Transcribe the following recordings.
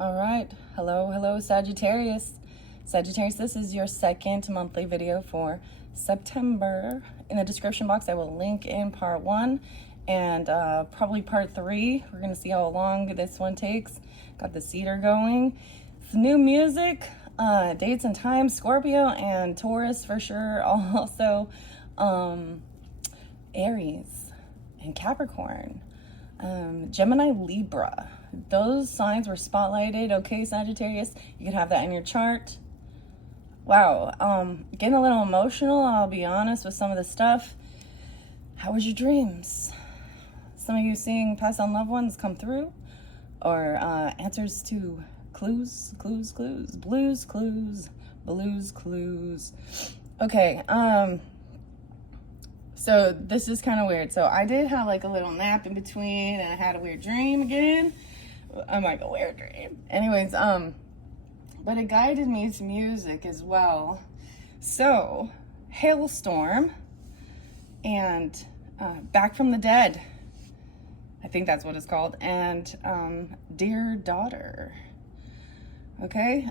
All right. Hello, Sagittarius. Sagittarius, this is your second monthly video for September. In the description box, I will link in part 1 and probably part 3. We're going to see how long this one takes. Got the cedar going. It's new music, dates and times, Scorpio and Taurus for sure. Also, Aries and Capricorn. Gemini, Libra. Those signs were spotlighted. Okay, Sagittarius, you could have that in your chart. Wow, getting a little emotional, I'll be honest, with some of the stuff. How was your dreams? Some of you seeing past on loved ones come through, or answers to clues. Okay, so this is kind of weird. So I did have like a little nap in between, and I had a weird dream again. I'm like, a weird dream. Anyways, but it guided me to music as well. So, Hailstorm and Back from the Dead. I think that's what it's called. And Dear Daughter. Okay,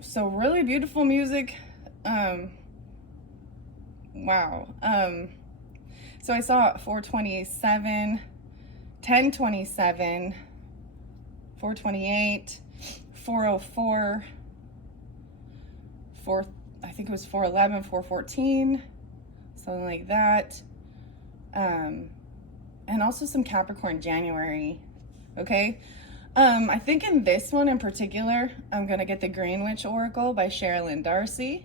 so really beautiful music. Wow. So I saw 427, 1027, 428, 404, I think it was 411, 414, something like that. And also some Capricorn January. Okay. I think in this one in particular, I'm going to get the Green Witch Oracle by Sherilyn Darcy.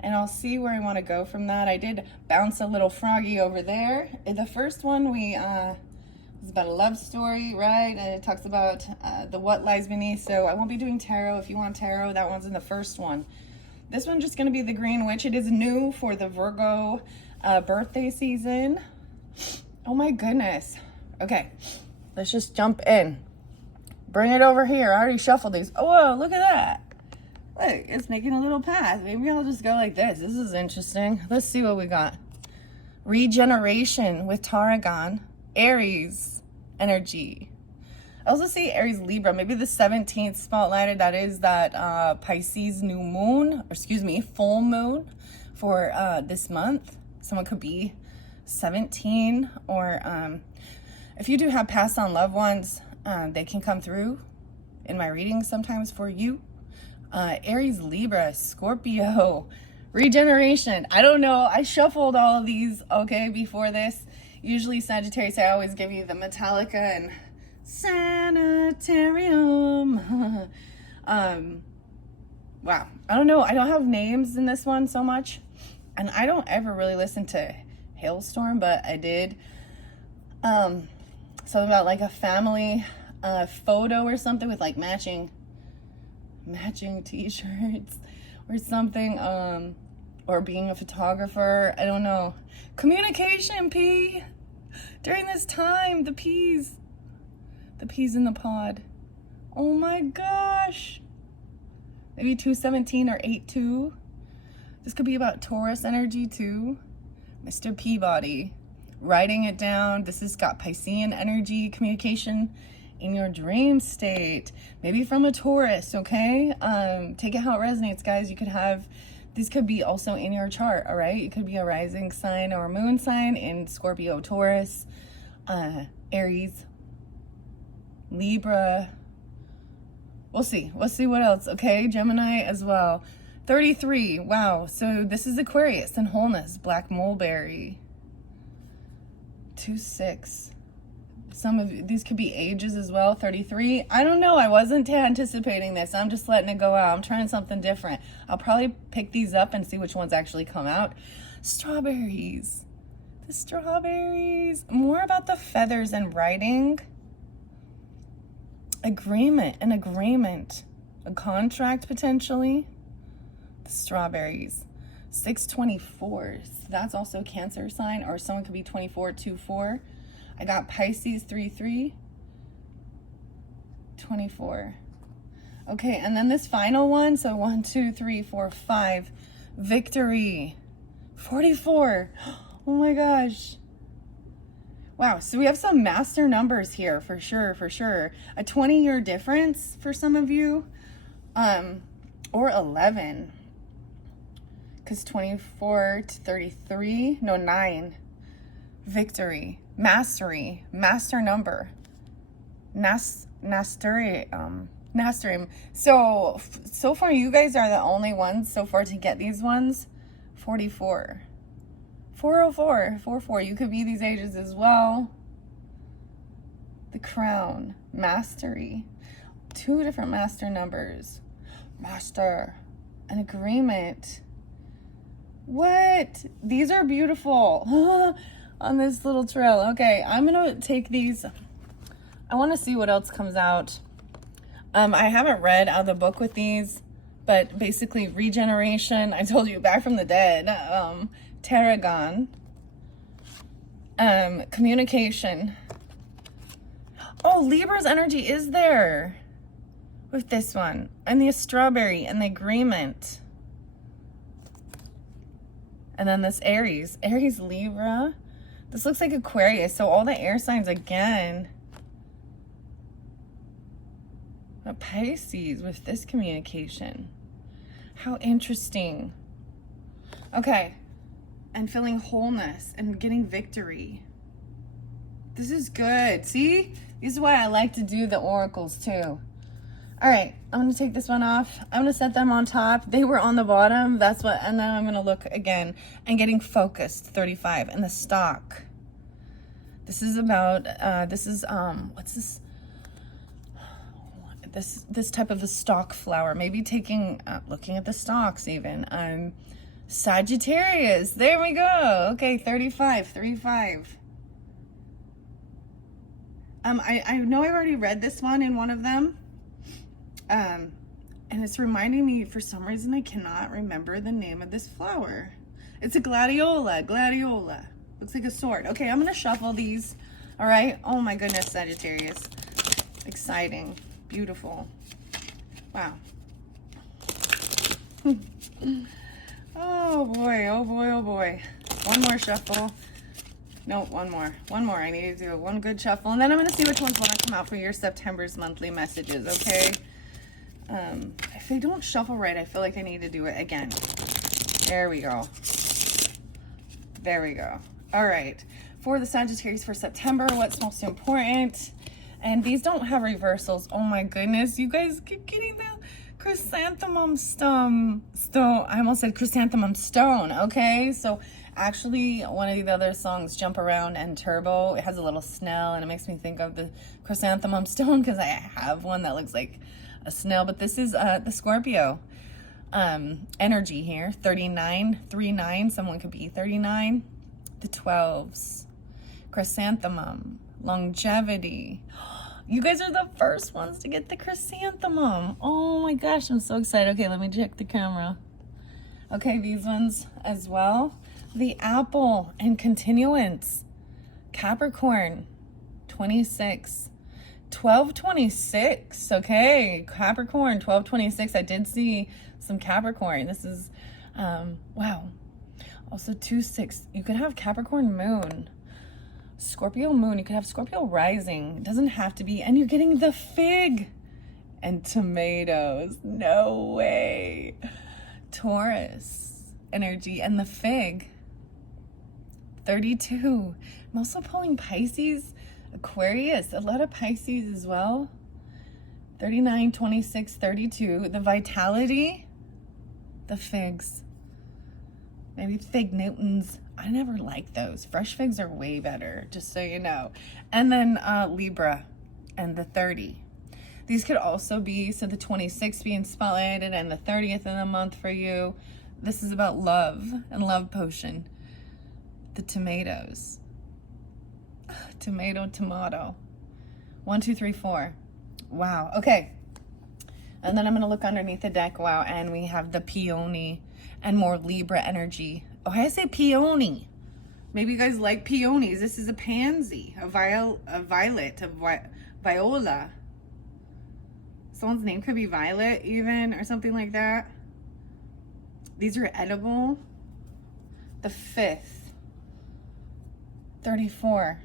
And I'll see where I want to go from that. I did bounce a little froggy over there. In the first one, was about a love story, right? And it talks about the what lies beneath. So I won't be doing tarot. If you want tarot, that one's in the first one. This one's just going to be the Green Witch. It is new for the Virgo birthday season. Oh my goodness. Okay, let's just jump in. Bring it over here. I already shuffled these. Oh, whoa, look at that. Look, it's making a little path. Maybe I'll just go like this. This is interesting. Let's see what we got. Regeneration with Tarragon. Aries energy. I also see Aries Libra. Maybe the 17th spotlighted. That is that Pisces new moon. Or excuse me, full moon for this month. Someone could be 17. Or if you do have passed on loved ones, they can come through in my readings sometimes for you. Aries, Libra, Scorpio, regeneration. I don't know. I shuffled all of these, okay, before this. Usually Sagittarius, I always give you the Metallica and Sanitarium. Wow. I don't know. I don't have names in this one so much. And I don't ever really listen to Hailstorm, but I did. Something about like a family photo or something with like matching t-shirts or something, or being a photographer. I don't know. Communication, P. During this time, the peas in the pod. Oh my gosh. Maybe 217 or 82. This could be about Taurus energy too. Mr. Peabody. Writing it down. This has got Piscean energy, communication in your dream state, maybe from a Taurus. Okay, take it how it resonates, guys. You could have, this could be also in your chart. All right, it could be a rising sign or a moon sign in Scorpio, Taurus, Aries, Libra. We'll see what else. Okay, Gemini as well. 33. Wow. So this is Aquarius and wholeness. Black mulberry. 2-6. Some of these could be ages as well. 33. I don't know. I wasn't anticipating this. I'm just letting it go out. I'm trying something different. I'll probably pick these up and see which ones actually come out. Strawberries. The strawberries. More about the feathers and writing. Agreement. An agreement. A contract potentially. The strawberries. 624. That's also Cancer sign, or someone could be 24-24. I got Pisces 3-3, 24. Okay, and then this final one, so 1, 2, 3, 4, 5, victory, 44. Oh my gosh. Wow, so we have some master numbers here for sure, for sure. A 20-year difference for some of you, or 11. Because 24 to 33, no, 9. Victory, mastery, master number. Nasterium. So far you guys are the only ones so far to get these ones. 44. 404, 44. You could be these ages as well. The crown, mastery. 2 different master numbers. Master, an agreement. What? These are beautiful. On this little trail. Okay, I'm gonna take these. I want to see what else comes out. I haven't read out of the book with these, but basically regeneration. I told you, back from the dead. Tarragon. Communication. Oh, Libra's energy is there with this one. And the strawberry and the agreement. And then this Aries. Aries, Libra. This looks like Aquarius. So all the air signs again. A Pisces with this communication. How interesting. Okay. And feeling wholeness and getting victory. This is good. See? This is why I like to do the oracles too. All right, I'm going to take this one off. I'm going to set them on top. They were on the bottom. That's what, and then I'm going to look again and getting focused, 35, and the stock. This is about, what's this? This type of a stock flower. Maybe taking, looking at the stalks even. Sagittarius. There we go. Okay, 35, 35. I know I've already read this one in one of them. And it's reminding me, for some reason, I cannot remember the name of this flower. It's a gladiola. Gladiola. Looks like a sword. Okay, I'm going to shuffle these. All right. Oh, my goodness, Sagittarius. Exciting. Beautiful. Wow. Oh, boy. Oh, boy. Oh, boy. One more shuffle. No, one more. One more. I need to do one good shuffle. And then I'm going to see which ones want to come out for your September's monthly messages, okay? If I don't shuffle right, I feel like I need to do it again. There we go. There we go. All right. For the Sagittarius for September, what's most important? And these don't have reversals. Oh my goodness. You guys keep getting the chrysanthemum stone. I almost said chrysanthemum stone. Okay. So actually one of the other songs, Jump Around and Turbo, it has a little snail and it makes me think of the chrysanthemum stone because I have one that looks like a snail, but this is the Scorpio energy here. 39, 39, someone could be 39. The 12s, chrysanthemum, longevity. You guys are the first ones to get the chrysanthemum. Oh my gosh, I'm so excited. Okay, let me check the camera. Okay, these ones as well. The apple and continuance, Capricorn, 26. 1226. Okay, Capricorn 1226. I did see some Capricorn. This is wow. Also 26. You could have Capricorn moon, Scorpio moon. You could have Scorpio rising. It doesn't have to be. And you're getting the fig and tomatoes. No way. Taurus energy and the fig. 32. I'm also pulling Pisces, Aquarius, a lot of Pisces as well. 39, 26, 32. The vitality, the figs. Maybe fig Newtons. I never like those. Fresh figs are way better, just so you know. And then Libra and the 30. These could also be, so the 26 being spotlighted and the 30th in the month for you. This is about love and love potion. The tomatoes. Tomato. 1, 2, 3, 4. Wow. Okay. And then I'm going to look underneath the deck. Wow. And we have the peony and more Libra energy. Oh, I say peony. Maybe you guys like peonies. This is a pansy, a violet, viola. Someone's name could be Violet even, or something like that. These are edible. The 5th. 34.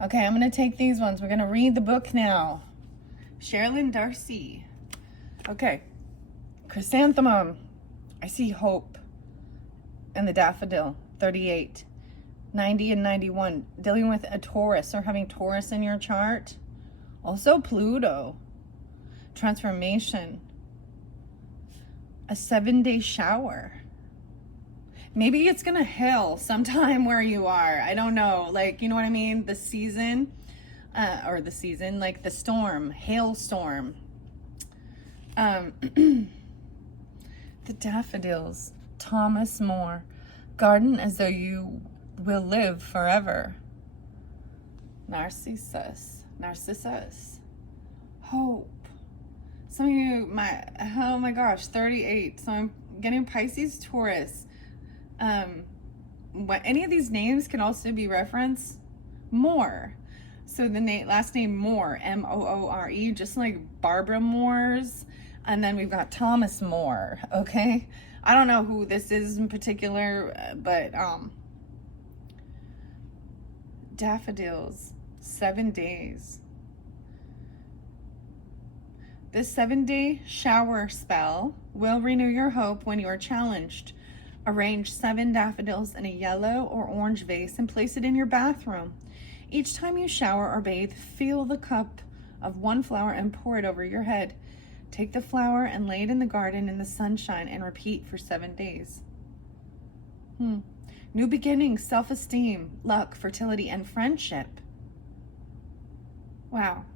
Okay, I'm going to take these ones. We're going to read the book now. Sherilyn Darcy. Okay. Chrysanthemum. I see hope. And the daffodil. 38. 90 and 91. Dealing with a Taurus or having Taurus in your chart. Also Pluto. Transformation. A 7-day shower. Maybe it's gonna hail sometime where you are. I don't know. Like, you know what I mean? The season, like the storm, hailstorm. The daffodils. Thomas More. Garden as though you will live forever. Narcissus. Hope. Some of you, oh my gosh, 38. So I'm getting Pisces, Taurus. Any of these names can also be referenced. Moore. So the last name Moore, M-O-O-R-E, just like Barbara Moore's. And then we've got Thomas More, okay? I don't know who this is in particular, but daffodils, 7 days. This 7-day shower spell will renew your hope when you are challenged. Arrange 7 daffodils in a yellow or orange vase and place it in your bathroom. Each time you shower or bathe, fill the cup of 1 flower and pour it over your head. Take the flower and lay it in the garden in the sunshine and repeat for 7 days. New beginnings, self-esteem, luck, fertility, and friendship. Wow.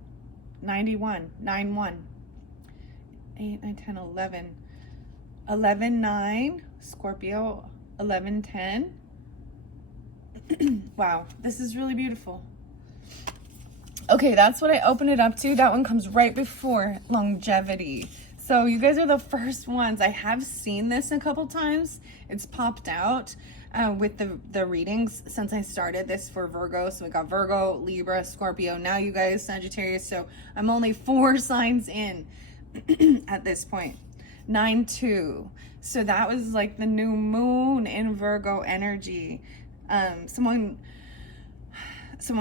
91, 9-1. 8, 9, 10, 11. 11, 9, Scorpio, 11, 10. Wow, this is really beautiful. Okay, that's what I opened it up to. That one comes right before longevity. So you guys are the first ones. I have seen this a couple times. It's popped out with the readings since I started this for Virgo. So we got Virgo, Libra, Scorpio. Now you guys, Sagittarius. So I'm only 4 signs in at this point. 9-2. So that was like the new moon in Virgo energy. Someone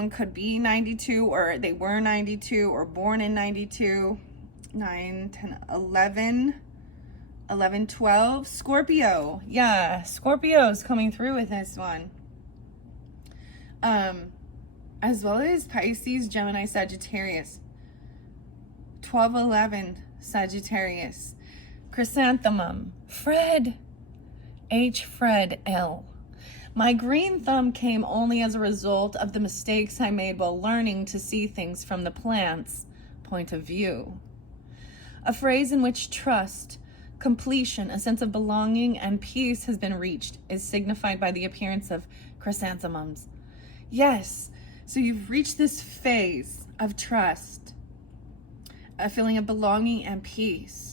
could be 92, or they were 92, or born in 92. 9, 10, 11, 11, 12. Scorpio. Yeah, Scorpio's coming through with this one. As well as Pisces, Gemini, Sagittarius. 12, 11, Sagittarius. Chrysanthemum. Fred. H. Fred L. My green thumb came only as a result of the mistakes I made while learning to see things from the plant's point of view. A phrase in which trust, completion, a sense of belonging, and peace has been reached is signified by the appearance of chrysanthemums. Yes, so you've reached this phase of trust, a feeling of belonging and peace.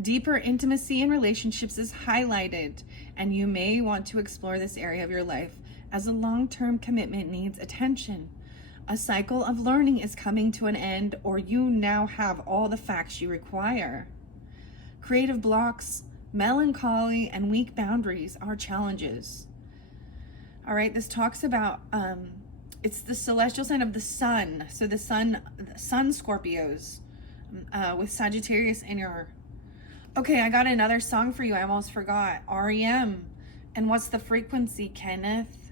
Deeper intimacy in relationships is highlighted, and you may want to explore this area of your life as a long-term commitment needs attention. A cycle of learning is coming to an end, or you now have all the facts you require. Creative blocks, melancholy, and weak boundaries are challenges. All right, this talks about, it's the celestial sign of the sun. So the sun Scorpios with Sagittarius in your... Okay, I got another song for you. I almost forgot. REM. And what's the frequency, Kenneth?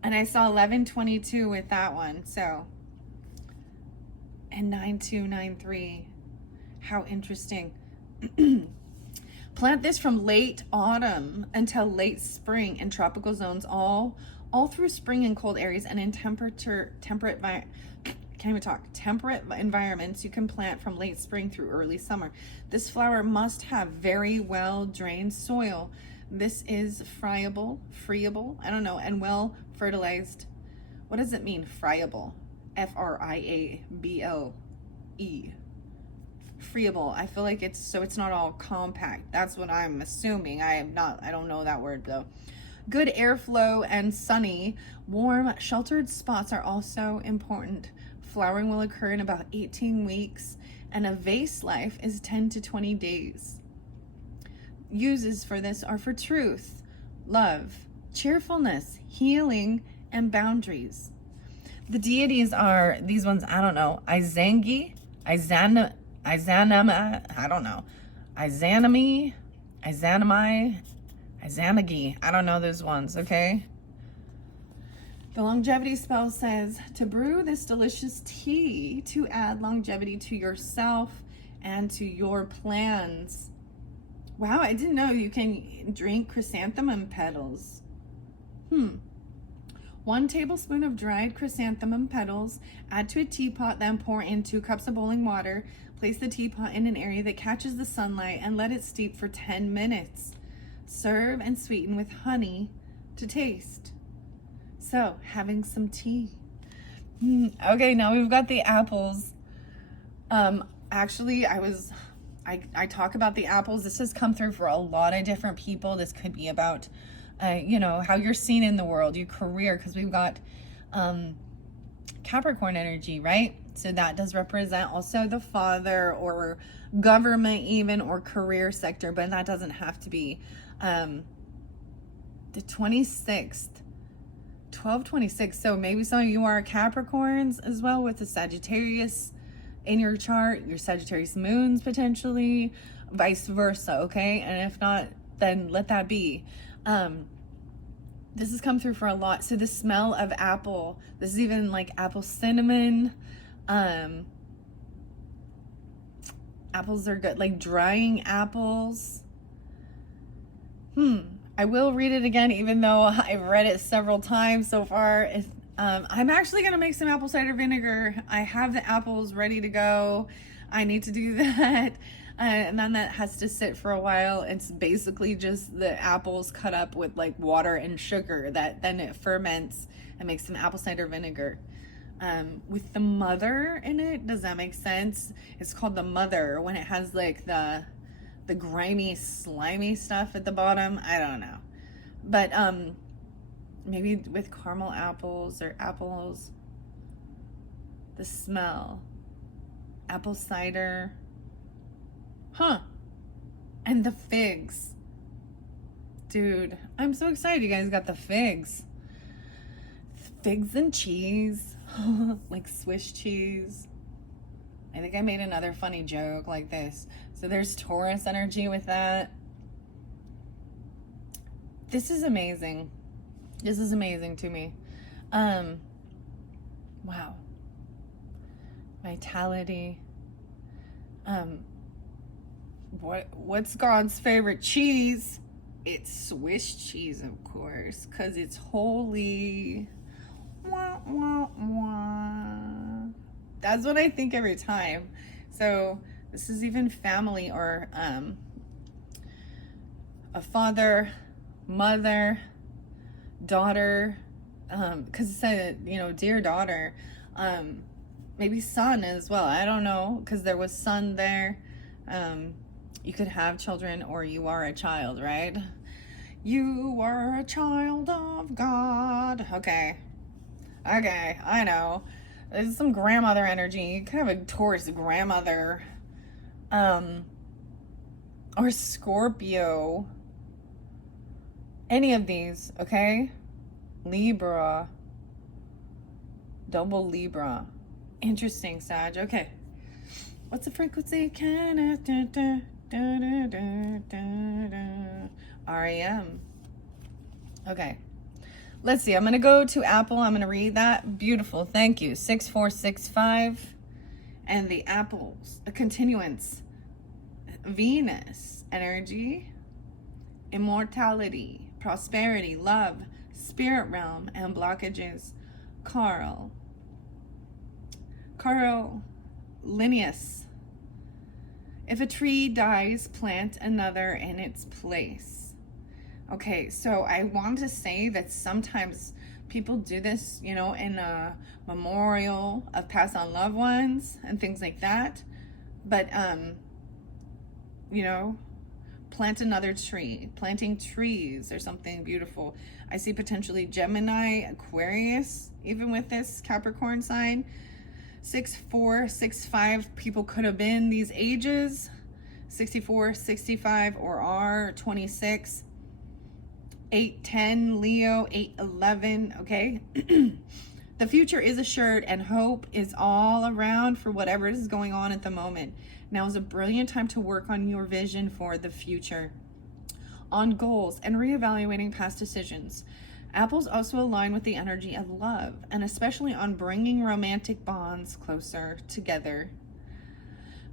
And I saw 1122 with that one. So, and 9293. How interesting. Plant this from late autumn until late spring in tropical zones, all through spring in cold areas, and in temperate environments. You can plant from late spring through early summer. This flower must have very well drained soil. This is friable, I don't know, and well fertilized. What does it mean, friable? F-R-I-A-B-L-E. Friable. I feel like it's not all compact. That's what I'm assuming. I don't know that word though. Good airflow and sunny, warm, sheltered spots are also important. Flowering will occur in about 18 weeks, and a vase life is 10 to 20 days. Uses for this are for truth, love, cheerfulness, healing, and boundaries. The deities are these ones, I don't know. Izanami, I don't know. Izanami, Izanagi. I don't know those ones, okay? The longevity spell says to brew this delicious tea to add longevity to yourself and to your plans. Wow, I didn't know you can drink chrysanthemum petals. 1 tablespoon of dried chrysanthemum petals, add to a teapot, then pour in 2 cups of boiling water. Place the teapot in an area that catches the sunlight and let it steep for 10 minutes. Serve and sweeten with honey to taste. So, having some tea. Okay, now we've got the apples. Actually, I talk about the apples. This has come through for a lot of different people. This could be about you know, how you're seen in the world, your career, because we've got Capricorn energy, right? So that does represent also the father or government even, or career sector, but that doesn't have to be. The 26th, 12/26. So maybe some of you are Capricorns as well, with the Sagittarius in your chart, your Sagittarius moons potentially, vice versa, okay? And if not, then let that be. This has come through for a lot. So the smell of apple, this is even like apple cinnamon. Apples are good, like drying apples. I will read it again, even though I've read it several times so far. I'm actually gonna make some apple cider vinegar. I have the apples ready to go. I need to do that. And then that has to sit for a while. It's basically just the apples cut up with like water and sugar that then it ferments and makes some apple cider vinegar. With the mother in it, does that make sense? It's called the mother when it has like the grimy, slimy stuff at the bottom. I don't know. But maybe with caramel apples or apples, the smell, apple cider. And the figs. Dude, I'm so excited you guys got the figs. Figs and cheese. Like Swiss cheese. I think I made another funny joke like this. So there's Taurus energy with that. This is amazing. This is amazing to me. Wow. Vitality. What's God's favorite cheese? It's Swiss cheese, of course, because it's holy. Wah, wah, wah. That's what I think every time. So this is even family, or a father, mother, daughter, because it said, you know, dear daughter, maybe son as well. I don't know, because there was son there. You could have children, or you are a child, right? You are a child of God. Okay, I know. There's some grandmother energy. You could have a Taurus grandmother. Or Scorpio. Any of these, okay? Libra. Double Libra. Interesting, Sag. Okay. What's the frequency? REM. Okay. Let's see. I'm going to go to Apple. I'm going to read that. Beautiful. Thank you. 6465. And the apples. A continuance. Venus. Energy. Immortality. Prosperity. Love. Spirit realm. And blockages. Carl. Linnaeus. If a tree dies, plant another in its place. Okay, so I want to say that sometimes people do this, you know, in a memorial of passed on loved ones and things like that. But, you know, plant another tree. Planting trees or something beautiful. I see potentially Gemini, Aquarius, even with this Capricorn sign. 64, 65 people could have been these ages. 64, 65, or are 26. 8, 10, Leo, 8, 11, okay? The future is assured and hope is all around for whatever is going on at the moment. Now is a brilliant time to work on your vision for the future, on goals, and reevaluating past decisions. Apples also align with the energy of love, and especially on bringing romantic bonds closer together.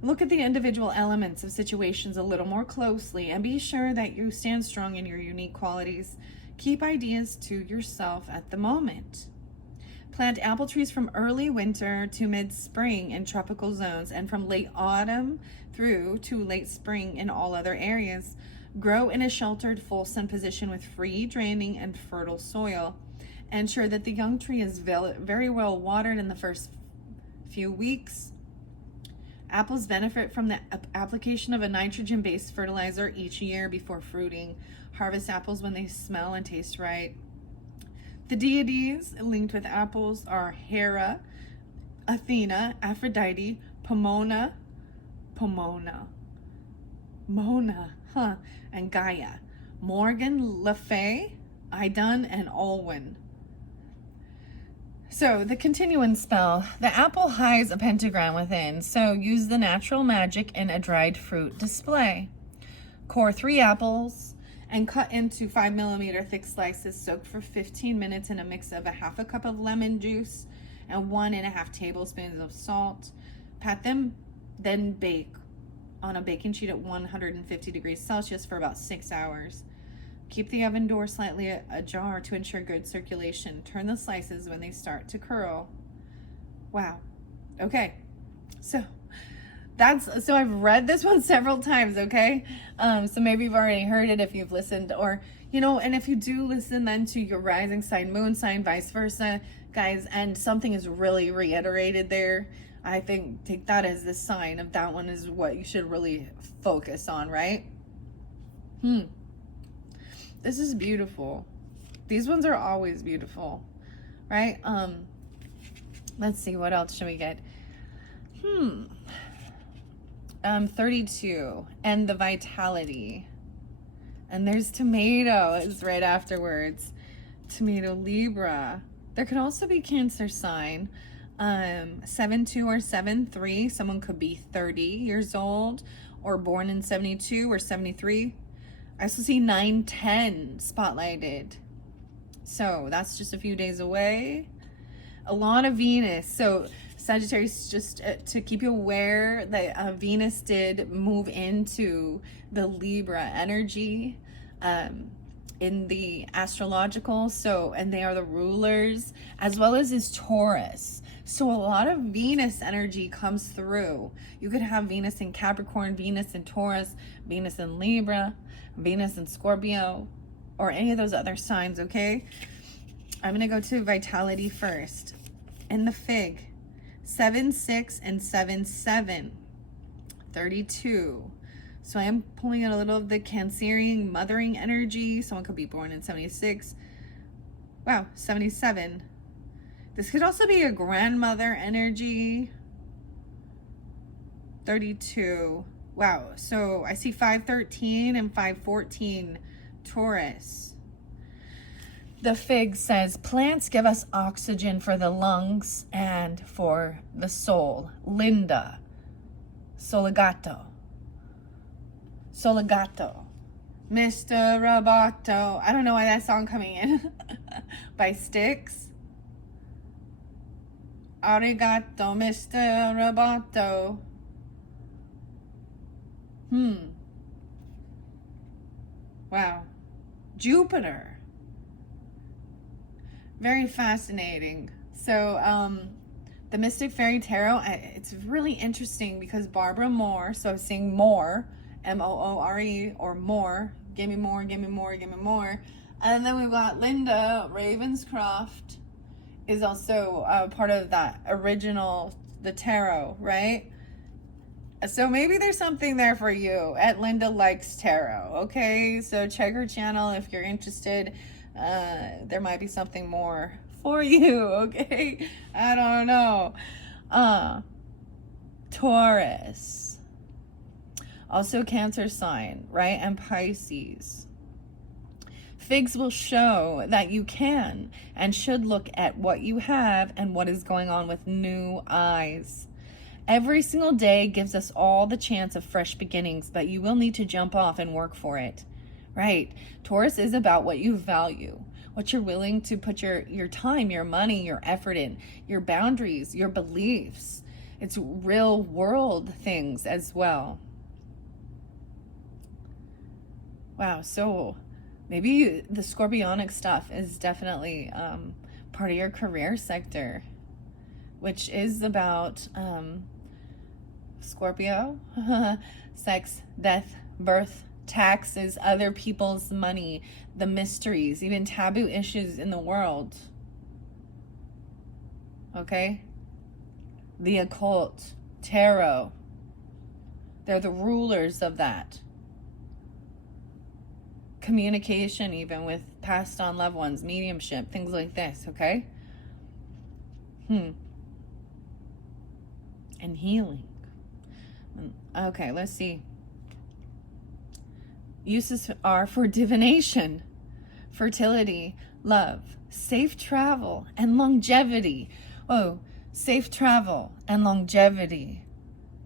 Look at the individual elements of situations a little more closely and be sure that you stand strong in your unique qualities. Keep ideas to yourself at the moment. Plant apple trees from early winter to mid-spring in tropical zones and from late autumn through to late spring in all other areas. Grow in a sheltered, full sun position with free draining and fertile soil. Ensure that the young tree is very well watered in the first few weeks. Apples benefit from the application of a nitrogen-based fertilizer each year before fruiting. Harvest apples when they smell and taste right. The deities linked with apples are Hera, Athena, Aphrodite, Pomona, and Gaia, Morgan Le Fay, Idun, and Olwen. So the continuing spell, the apple hides a pentagram within, so use the natural magic in a dried fruit display. Core 3 apples and cut into 5mm thick slices. Soak for 15 minutes in a mix of a half a cup of lemon juice and 1.5 tablespoons of salt. Pat them, then bake on a baking sheet at 150 degrees Celsius for about 6 hours. Keep the oven door slightly ajar to ensure good circulation. Turn the slices when they start to curl. Wow. Okay. So I've read this one several times, okay? So maybe you've already heard it if you've listened, or, and if you do listen then to your rising sign, moon sign, vice versa, guys, and something is really reiterated there, I think take that as the sign of that one is what you should really focus on, right? This is beautiful. These ones are always beautiful, right? Let's see, what else should we get? 32, and the vitality. And there's tomatoes right afterwards. Tomato Libra. There could also be Cancer sign. 7-2 or 7-3. Someone could be 30 years old or born in 72 or 73. I also see 9-10 spotlighted. So that's just a few days away. A lot of Venus. So Sagittarius, just to keep you aware that Venus did move into the Libra energy in the astrological. So, and they are the rulers, as well as is Taurus. So a lot of Venus energy comes through. You could have Venus in Capricorn, Venus in Taurus, Venus in Libra, Venus in Scorpio, or any of those other signs, okay? I'm going to go to vitality first. In the fig, 7-6 and 7-7, 32. So I am pulling in a little of the Cancerian mothering energy. Someone could be born in 76. Wow, 77. This could also be a grandmother energy. 32. Wow, so I see 5-13 and 5-14, Taurus. The fig says, plants give us oxygen for the lungs and for the soul. Linda. Soligato. Mr. Roboto. I don't know why that song coming in. By Styx. Arigato, Mr. Roboto. Wow. Jupiter. Very fascinating. So, the Mystic Fairy Tarot, it's really interesting because Barbara Moore, so I'm seeing more, M-O-O-R-E, or more, give me more, give me more, give me more. And then we've got Linda Ravenscroft is also part of that original, the tarot, right? So maybe there's something there for you at Linda Likes Tarot, okay? So check her channel if you're interested. There might be something more for you, okay? I don't know. Taurus. Also Cancer sign, right? And Pisces. Figs will show that you can and should look at what you have and what is going on with new eyes. Every single day gives us all the chance of fresh beginnings, but you will need to jump off and work for it. Right? Taurus is about what you value, what you're willing to put your time, your money, your effort in, your boundaries, your beliefs. It's real world things as well. Wow, so maybe the scorpionic stuff is definitely part of your career sector, which is about Scorpio, sex, death, birth, taxes, other people's money, the mysteries, even taboo issues in the world. Okay? The occult, tarot. They're the rulers of that. Communication, even with passed on loved ones, mediumship, things like this, okay? And healing. Okay, let's see. Uses are for divination, fertility, love, safe travel, and longevity. Oh, safe travel and longevity.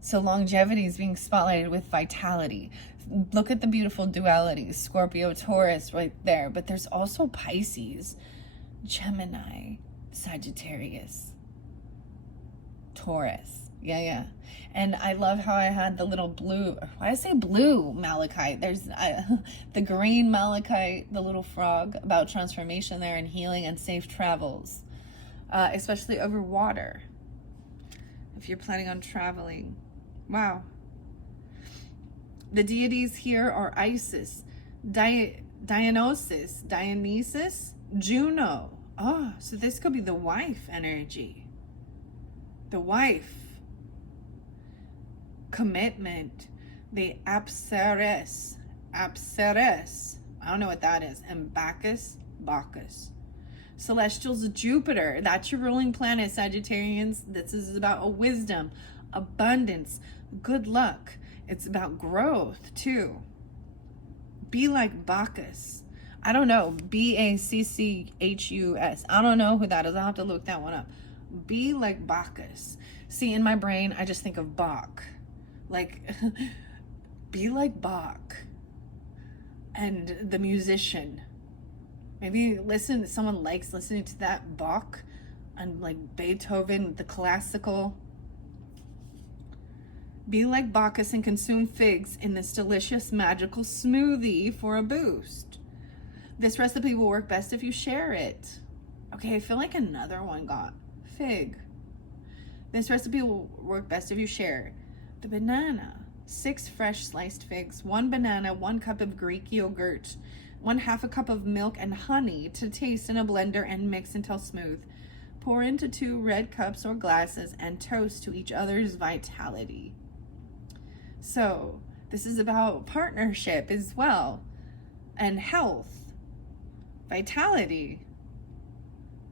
So longevity is being spotlighted with vitality. Look at the beautiful dualities, Scorpio, Taurus right there. But there's also Pisces, Gemini, Sagittarius, Taurus. Yeah. And I love how I had the little blue, why I say blue malachite. There's the green malachite, the little frog, about transformation there and healing and safe travels, especially over water, if you're planning on traveling. Wow. The deities here are Isis, Dionysus, Juno. Oh, so this could be the wife energy. The wife. Commitment. The Apsares. I don't know what that is. And Bacchus. Celestials, Jupiter. That's your ruling planet, Sagittarians. This is about a wisdom, abundance, good luck. It's about growth too. Be like Bacchus. I don't know. Bacchus. I don't know who that is. I'll have to look that one up. Be like Bacchus. See, in my brain, I just think of Bach. Like, be like Bach. And the musician. Maybe someone likes listening to that Bach and like Beethoven, the classical. Be like Bacchus and consume figs in this delicious magical smoothie for a boost. This recipe will work best if you share it. Okay, I feel like another one got fig. This recipe will work best if you share the banana. 6 fresh sliced figs, 1 banana, 1 cup of Greek yogurt, 1/2 cup of milk and honey to taste in a blender and mix until smooth. Pour into 2 red cups or glasses and toast to each other's vitality. So this is about partnership as well, and health, vitality.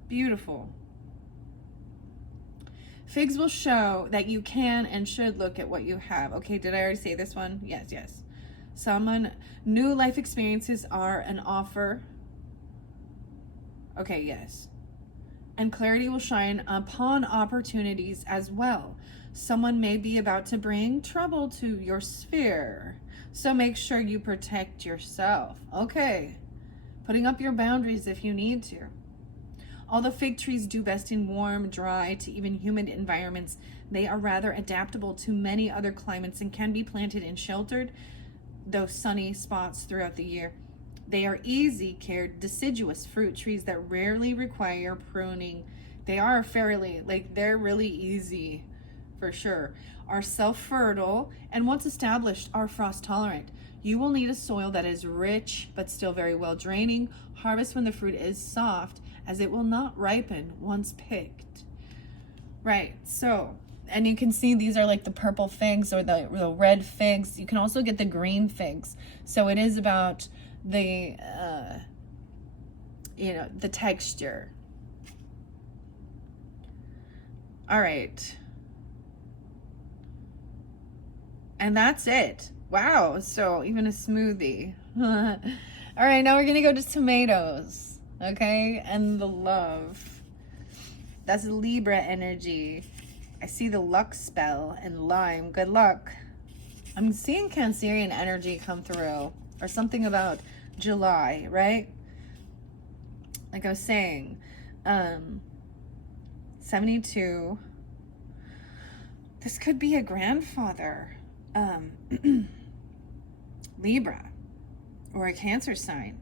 Beautiful. Figs will show that you can and should look at what you have. Okay, did I already say this one? Yes. New life experiences are an offer. Okay, yes. And clarity will shine upon opportunities as well. Someone may be about to bring trouble to your sphere. So make sure you protect yourself. Okay. Putting up your boundaries if you need to. Although fig trees do best in warm, dry, to even humid environments, they are rather adaptable to many other climates and can be planted in sheltered, though sunny spots throughout the year. They are easy cared, deciduous fruit trees that rarely require pruning. They are they're really easy for sure. Are self-fertile and once established are frost tolerant. You will need a soil that is rich but still very well draining. Harvest when the fruit is soft, as it will not ripen once picked. Right, so, and you can see these are like the purple figs or the red figs. You can also get the green figs. So it is about the, the texture. All right. And that's it. Wow, so even a smoothie. All right, now we're going to go to tomatoes, okay? And the love. That's Libra energy. I see the luck spell and lime. Good luck. I'm seeing Cancerian energy come through, or something about July, right? Like I was saying, 72. This could be a grandfather, Libra, or a Cancer sign,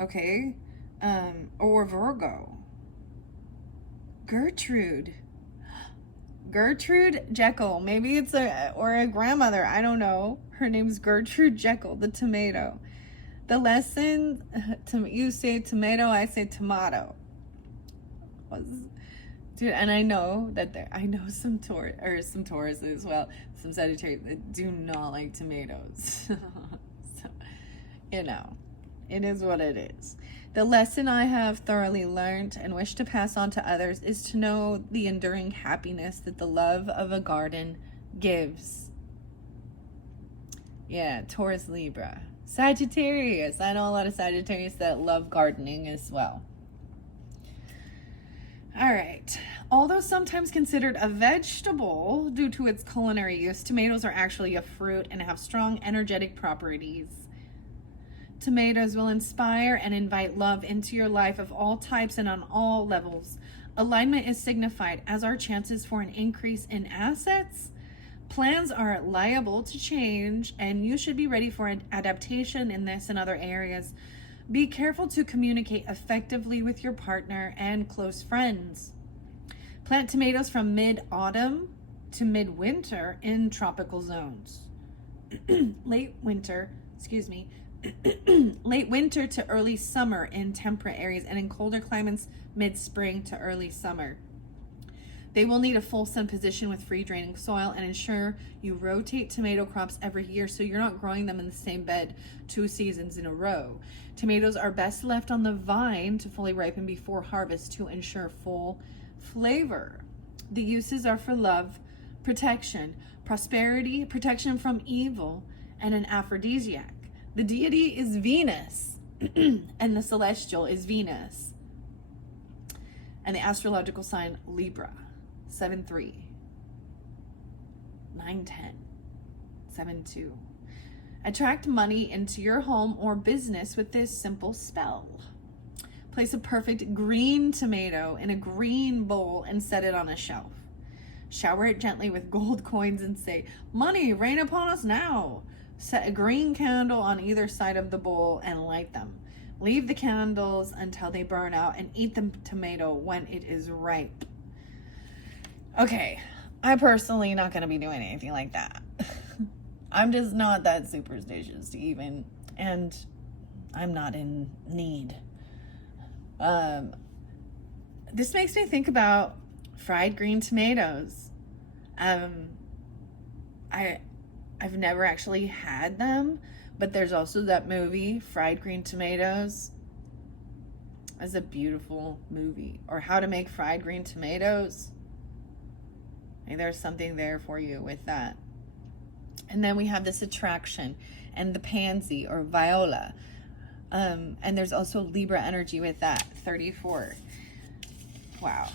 okay? Or Virgo. Gertrude Jekyll. Maybe it's a grandmother. I don't know. Her name's Gertrude Jekyll, the tomato. The lesson, you say tomato, I say tomato. Dude, and I know that I know some Taurus as well, some Sagittarius that do not like tomatoes. So, you know, it is what it is. The lesson I have thoroughly learned and wish to pass on to others is to know the enduring happiness that the love of a garden gives. Yeah, Taurus, Libra. Sagittarius. I know a lot of Sagittarius that love gardening as well. All right. Although sometimes considered a vegetable due to its culinary use, tomatoes are actually a fruit and have strong energetic properties. Tomatoes will inspire and invite love into your life of all types and on all levels. Alignment is signified as are chances for an increase in assets. Plans are liable to change, and you should be ready for an adaptation in this and other areas. Be careful to communicate effectively with your partner and close friends. Plant tomatoes from mid-autumn to mid-winter in tropical zones. Late winter to early summer in temperate areas, and in colder climates, mid-spring to early summer. They will need a full sun position with free draining soil, and ensure you rotate tomato crops every year so you're not growing them in the same bed 2 seasons in a row. Tomatoes are best left on the vine to fully ripen before harvest to ensure full flavor. The uses are for love, protection, prosperity, protection from evil, and an aphrodisiac. The deity is Venus, and the celestial is Venus. And the astrological sign, Libra. 7-3, 9-10, 7-2. Attract money into your home or business with this simple spell. Place a perfect green tomato in a green bowl and set it on a shelf. Shower it gently with gold coins and say, "Money, rain upon us now." Set a green candle on either side of the bowl and light them. Leave the candles until they burn out and eat the tomato when it is ripe. Okay, I'm personally not going to be doing anything like that. I'm just not that superstitious to even, and I'm not in need. This makes me think about fried green tomatoes. I've never actually had them, but there's also that movie, Fried Green Tomatoes. It's a beautiful movie. Or How to Make Fried Green Tomatoes. And there's something there for you with that. And then we have this attraction and the pansy or viola. And there's also Libra energy with that, 34. Wow.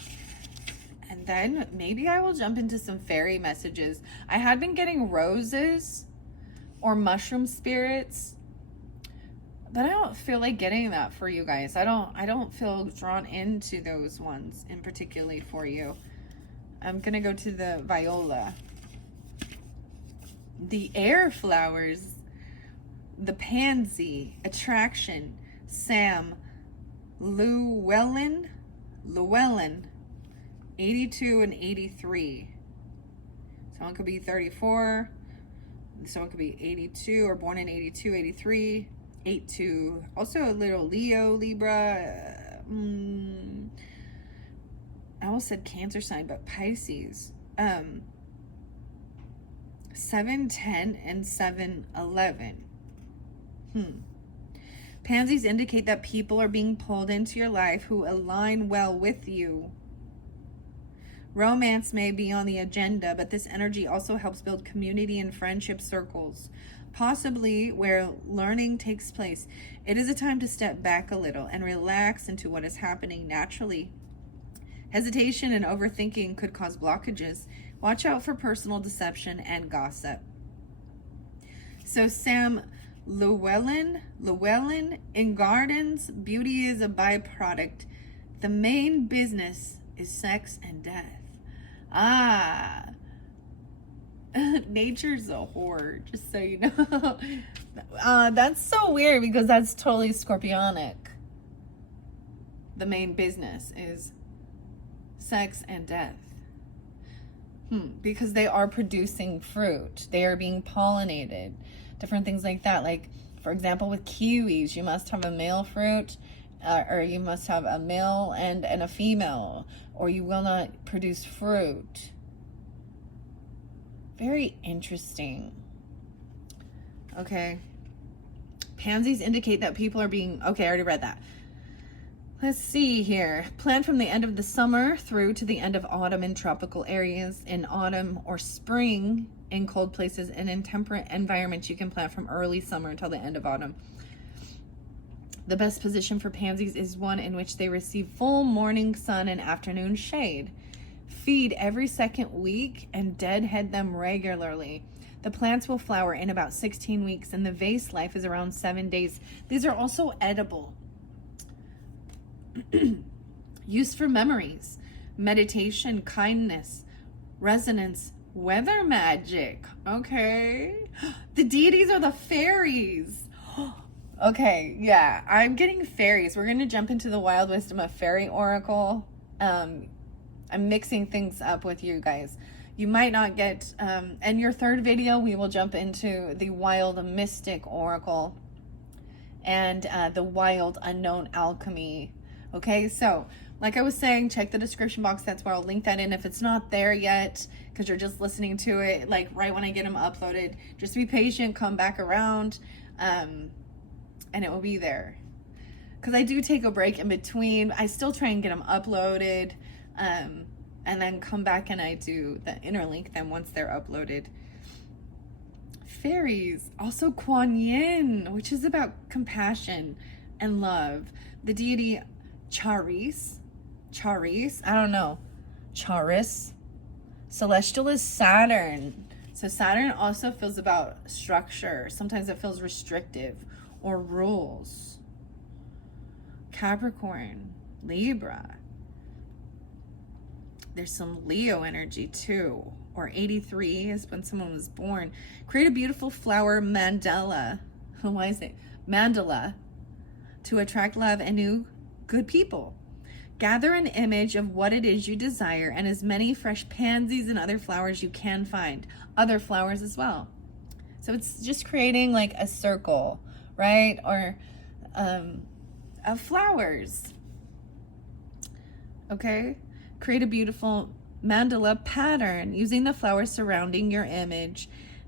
And then maybe I will jump into some fairy messages. I had been getting roses or mushroom spirits, but I don't feel like getting that for you guys. I don't feel drawn into those ones in particularly for you. I'm gonna go to the viola, the air flowers, the pansy, attraction, Sam, Llewellyn, 82 and 83. Someone could be 34. Someone could be 82 or born in 82, 83, 82. Also a little Leo, Libra. I almost said Cancer sign, but Pisces. 7-10 and 7-11. Pansies indicate that people are being pulled into your life who align well with you. Romance may be on the agenda, but this energy also helps build community and friendship circles. possibly where learning takes place. It is a time to step back a little and relax into what is happening naturally. Hesitation and overthinking could cause blockages. Watch out for personal deception and gossip. So Sam Llewellyn, in gardens, beauty is a byproduct. The main business is sex and death. Nature's a whore, just so you know. That's so weird because that's totally scorpionic. The main business is sex and death. Because they are producing fruit. They are being pollinated. Different things like that. Like, for example, with kiwis, you must have a male fruit, or you must have a male and a female, or you will not produce fruit. Very interesting. Okay. Pansies indicate that people are being... Okay, I already read that. Let's see here. Plant from the end of the summer through to the end of autumn in tropical areas. In autumn or spring in cold places, and in temperate environments you can plant from early summer until the end of autumn. The best position for pansies is one in which they receive full morning sun and afternoon shade. Feed every second week and deadhead them regularly. The plants will flower in about 16 weeks and the vase life is around 7 days. These are also edible. Use for memories, meditation, kindness, resonance, weather magic. Okay. The deities are the fairies. Okay, yeah, I'm getting fairies. We're going to jump into the Wild Wisdom of Fairy Oracle. I'm mixing things up with you guys. You might not get, in your third video, we will jump into the Wild Mystic Oracle and the Wild Unknown Alchemy. Okay, so like I was saying, check the description box. That's where I'll link that in if it's not there yet, because you're just listening to it like right when I get them uploaded. Just be patient, come back around, and it will be there. Because I do take a break in between. I still try and get them uploaded, and then come back and I do the interlink them once they're uploaded. Fairies, also Kuan Yin, which is about compassion and love. The deity Charis, I don't know, Charis. Celestial is Saturn. So Saturn also feels about structure. Sometimes it feels restrictive or rules. Capricorn, Libra. There's some Leo energy too. Or 83 is when someone was born. Create a beautiful flower mandala. Why is it? Mandala. To attract love and new good people. Gather an image of what it is you desire and as many fresh pansies and other flowers you can find. Other flowers as well. So it's just creating like a circle, right? Or of flowers. Okay? Create a beautiful mandala pattern using the flowers surrounding your image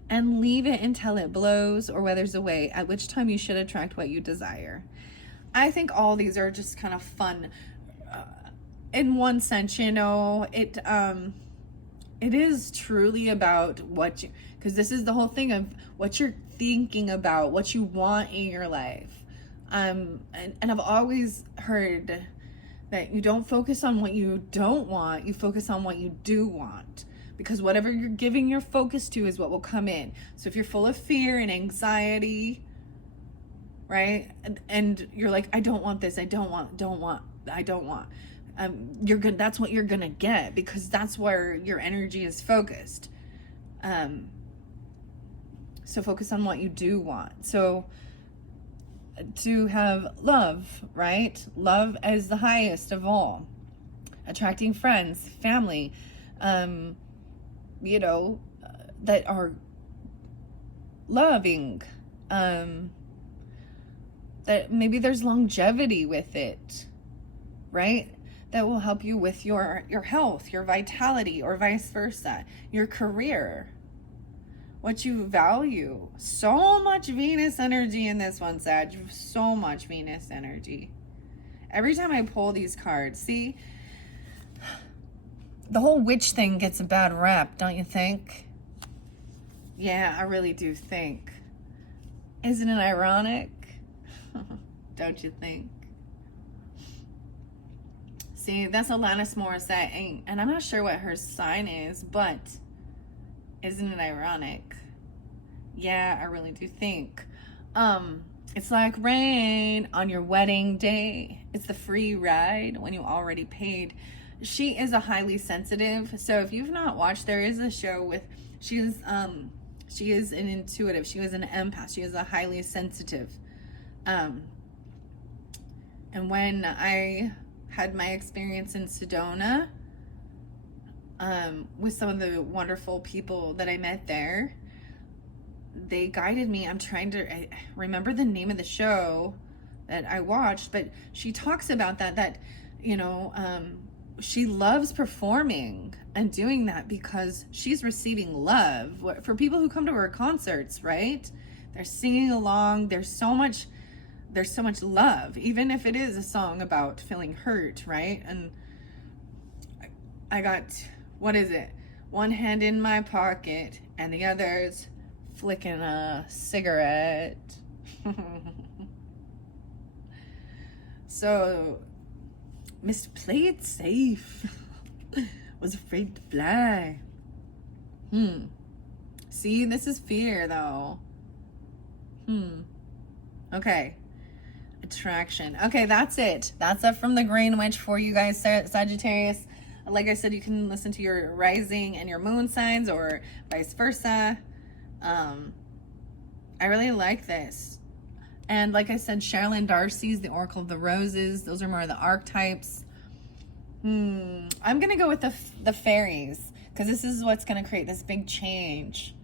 and leave it until it blows or weathers away, at which time you should attract what you desire. I think all these are just kind of fun. In one sense, you know, it is truly about what you, because this is the whole thing of what you're thinking about, what you want in your life. And I've always heard that you don't focus on what you don't want, you focus on what you do want. Because whatever you're giving your focus to is what will come in. So if you're full of fear and anxiety, right? And you're like, I don't want this, I don't want. You're good. That's what you're gonna get because that's where your energy is focused. So focus on what you do want. So to have love, right? Love is the highest of all. Attracting friends, family, you know, that are loving, that maybe there's longevity with it, right? That will help you with your health, your vitality, or vice versa, your career, what you value. So much Venus energy in this one, Sag. So much Venus energy. Every time I pull these cards, see, the whole witch thing gets a bad rap, don't you think? Yeah, I really do think. Isn't it ironic? Don't you think? See, that's Alanis Morissette, and I'm not sure what her sign is, but isn't it ironic? Yeah, I really do think. It's like rain on your wedding day. It's the free ride when you already paid. She is a highly sensitive. So if you've not watched, there is a show with, she is an intuitive. She was an empath. She is a highly sensitive. And when I had my experience in Sedona, with some of the wonderful people that I met there, they guided me. I'm trying to remember the name of the show that I watched, but she talks about that, you know, she loves performing and doing that because she's receiving love for people who come to her concerts, right? They're singing along. There's so much love, even if it is a song about feeling hurt, right? And I got, what is it? One hand in my pocket and the other's flicking a cigarette. So, Mr. Play It Safe was afraid to fly. See, this is fear, though. Okay. Attraction. Okay, that's it. That's it from the Green Witch for you guys, Sagittarius. Like I said, you can listen to your rising and your moon signs or vice versa. I really like this. And like I said, Sherilyn Darcy's The Oracle of the Roses. Those are more of the archetypes. I'm going to go with the fairies, because this is what's going to create this big change.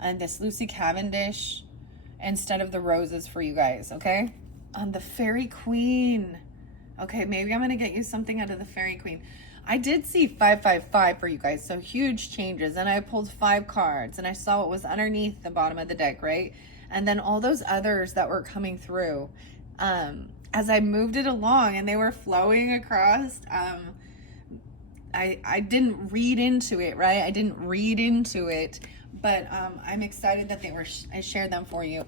And this Lucy Cavendish instead of the roses for you guys, okay? On the Fairy Queen. Okay, maybe I'm going to get you something out of the Fairy Queen. I did see 555 for you guys, so huge changes. And I pulled 5 cards, and I saw what was underneath the bottom of the deck, right? And then all those others that were coming through. As I moved it along and they were flowing across, I didn't read into it, right? I didn't read into it, but I'm excited that I shared them for you.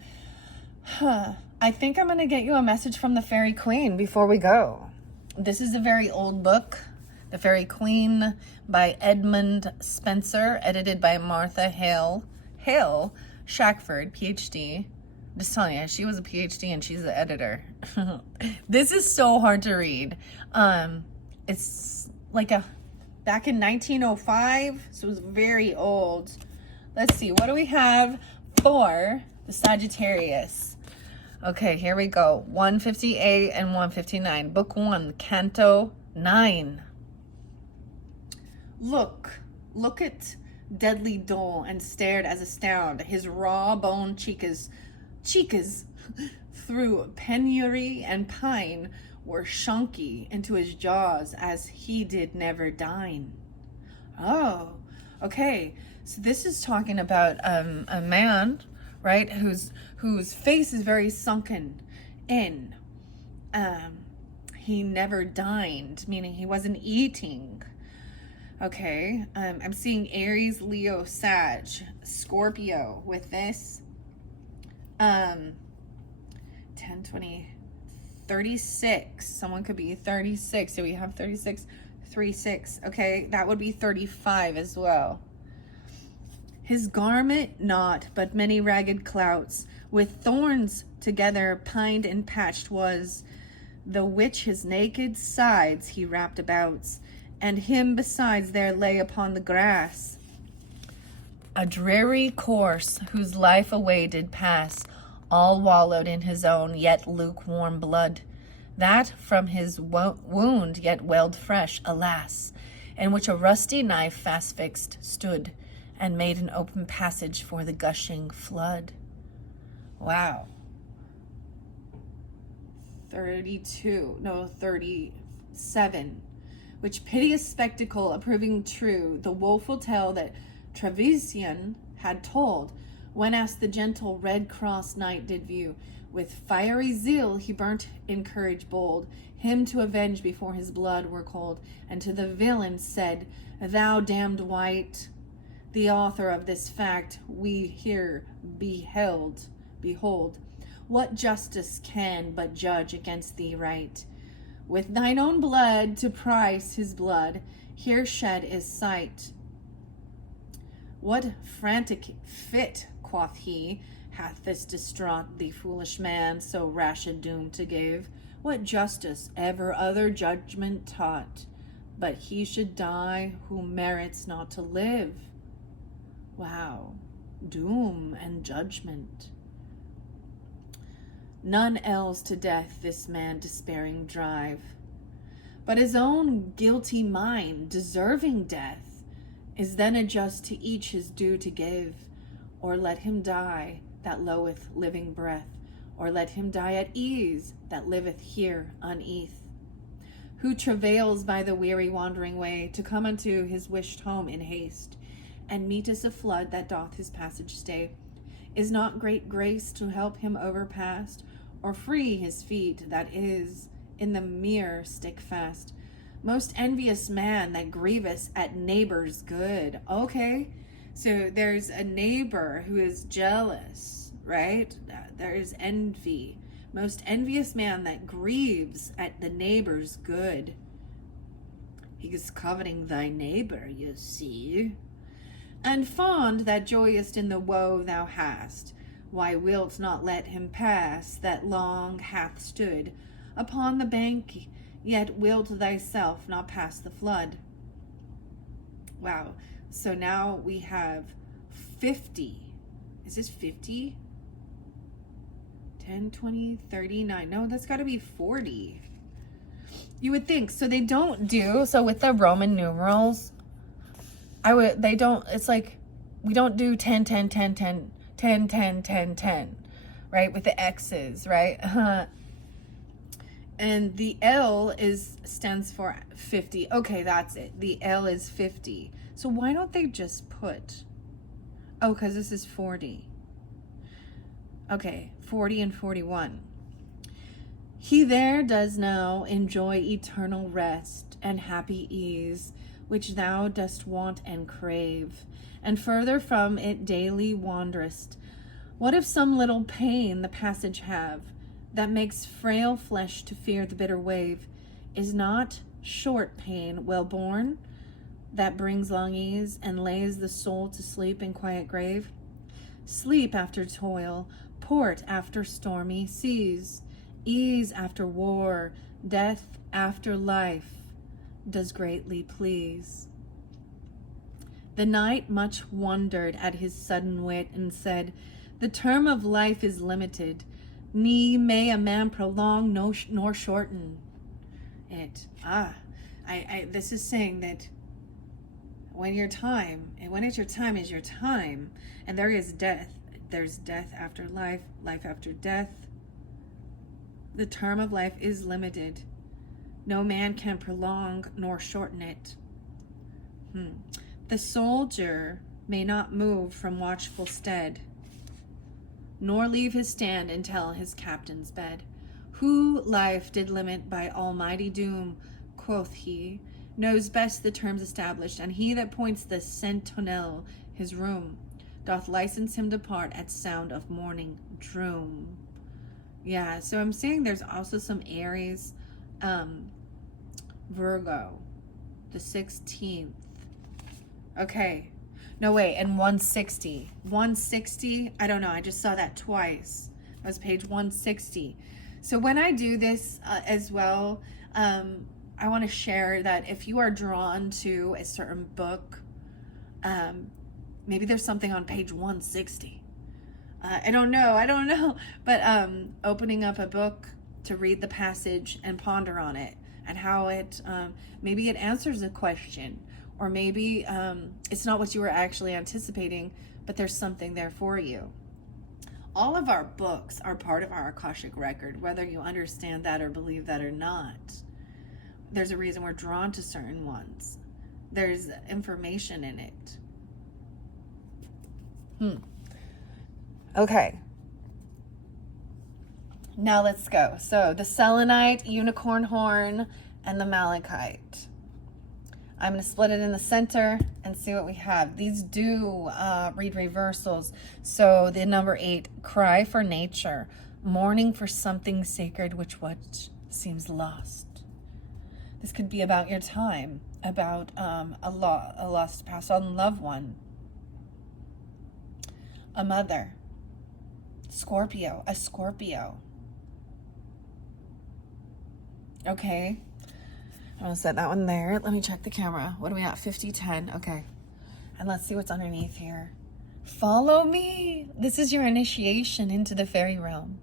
I think I'm going to get you a message from the Fairy Queen before we go. This is a very old book, The Fairy Queen by Edmund Spencer, edited by Martha Hale Shackford, PhD. Just telling you, she was a PhD and she's the editor. This is so hard to read. It's like back in 1905, so it was very old. Let's see, what do we have for the Sagittarius? Okay, here we go. 158 and 159. Book 1, Canto 9. Look at deadly dole and stared as astound. His raw bone cheeks through penury and pine were shunky into his jaws as he did never dine. Oh, okay. So this is talking about a man, right, whose face is very sunken in. He never dined, meaning he wasn't eating. Okay, I'm seeing Aries, Leo, Sag, Scorpio with this. 10, 20, 36. Someone could be 36. So we have 36, 36. Okay, that would be 35 as well. His garment not, but many ragged clouts, with thorns together pined and patched was, the which his naked sides he wrapped about, and him besides there lay upon the grass. A dreary corse, whose life away did pass, all wallowed in his own yet lukewarm blood, that from his wound yet welled fresh, alas, in which a rusty knife fast fixed stood, and made an open passage for the gushing flood. Wow. 37. Which piteous spectacle, approving true, the woeful tale that Trevisian had told, when as the gentle Red Cross knight did view, with fiery zeal he burnt in courage bold, him to avenge before his blood were cold, and to the villain said, thou damned wight, the author of this fact we here beheld behold, what justice can but judge against thee right? With thine own blood to price his blood, here shed is sight. What frantic fit, quoth he, hath this distraught thee, foolish man, so rash a doom to give? What justice ever other judgment taught, but he should die who merits not to live? Wow, doom and judgment. None else to death this man despairing drive, but his own guilty mind, deserving death, is then adjust to each his due to give, or let him die that loweth living breath, or let him die at ease that liveth here uneath. Who travails by the weary wandering way to come unto his wished home in haste, and meeteth a flood that doth his passage stay, is not great grace to help him overpast, or free his feet that is in the mere stick fast. Most envious man that grievous at neighbor's good. Okay, so there's a neighbor who is jealous, right? There is envy. Most envious man that grieves at the neighbor's good. He is coveting thy neighbor, you see. And fond that joyest in the woe thou hast, why wilt not let him pass that long hath stood upon the bank, yet wilt thyself not pass the flood? Wow. So now we have 50. Is this 50? 10, 20, 39. No, that's got to be 40. You would think. So they don't do, so with the Roman numerals, it's like, we don't do 10, 10, 10, 10, 10, 10, 10, 10, right? With the X's, right? And the L stands for 50. Okay, that's it. The L is 50. So why don't they just put, oh, because this is 40. Okay, 40 and 41. He there does now enjoy eternal rest and happy ease, which thou dost want and crave, and further from it daily wanderest. What if some little pain the passage have, that makes frail flesh to fear the bitter wave? Is not short pain well borne, that brings long ease, and lays the soul to sleep in quiet grave? Sleep after toil, port after stormy seas, ease after war, death after life, does greatly please. The knight much wondered at his sudden wit, and said, the term of life is limited, ne may a man prolong nor shorten it. This is saying that when it's your time is your time, and there is death. There's death after life, life after death. The term of life is limited. No man can prolong nor shorten it. The soldier may not move from watchful stead, nor leave his stand until his captain's bed. Who life did limit by almighty doom, quoth he, knows best the terms established, and he that points the sentinel his room, doth license him depart at sound of morning droom. Yeah, so I'm saying there's also some Aries, Virgo, the 16th. Okay. No, wait, and 160. 160, I don't know, I just saw that twice. That was page 160. So when I do this as well, I want to share that if you are drawn to a certain book, maybe there's something on page 160. I don't know. But opening up a book to read the passage and ponder on it, and how it, maybe it answers a question, or maybe it's not what you were actually anticipating, but there's something there for you. All of our books are part of our Akashic record, whether you understand that or believe that or not. There's a reason we're drawn to certain ones. There's information in it. Okay. Now let's go. So the selenite, unicorn horn, and the malachite. I'm going to split it in the center and see what we have. These do read reversals. So the number 8, cry for nature, mourning for something sacred which what seems lost. This could be about your time, about a lost passed on loved one, a mother, Scorpio, a Scorpio. Okay. I'm going to set that one there. Let me check the camera. What are we at? 50-10. Okay. And let's see what's underneath here. Follow me. This is your initiation into the fairy realm.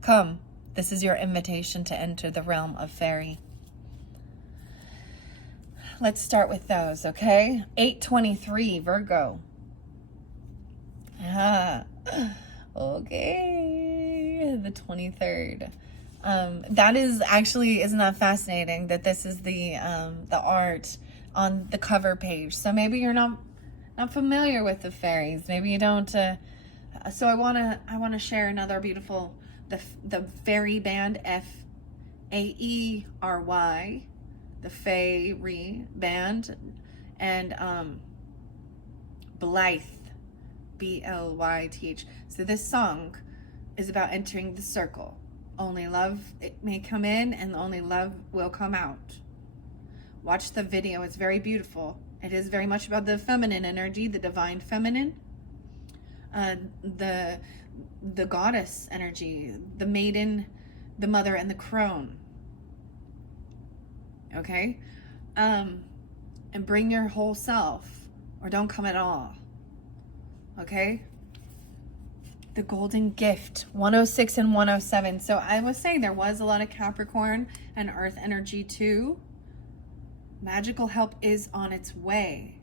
Come. This is your invitation to enter the realm of fairy. Let's start with those, okay? 8/23, Virgo. Okay. The 23rd. That is actually, isn't that fascinating that this is the art on the cover page. So maybe you're not familiar with the fairies. Maybe you don't. So I wanna share another beautiful, the fairy band, Faery, the Faery band, and Blythe, Blyth. So this song is about entering the circle. Only love, it may come in, and only love will come out. Watch the video. It's very beautiful. It is very much about the feminine energy, the divine feminine, the goddess energy, the maiden, the mother, and the crone. Okay? And bring your whole self, or don't come at all. Okay? The golden gift, 106 and 107. So I was saying there was a lot of Capricorn and earth energy too. Magical help is on its way.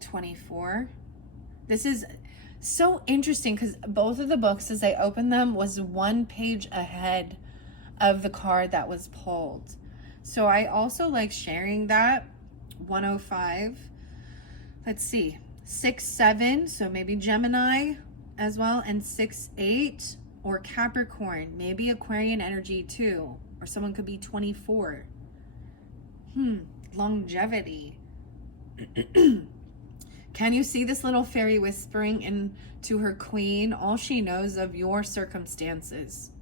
24. This is so interesting because both of the books, as I opened them, was one page ahead of the card that was pulled. So I also like sharing that. 105. Let's see. 6-7, so maybe Gemini as well, and 6-8 or Capricorn, maybe Aquarian energy too, or someone could be 24. Longevity. Can you see this little fairy whispering into her queen all she knows of your circumstances?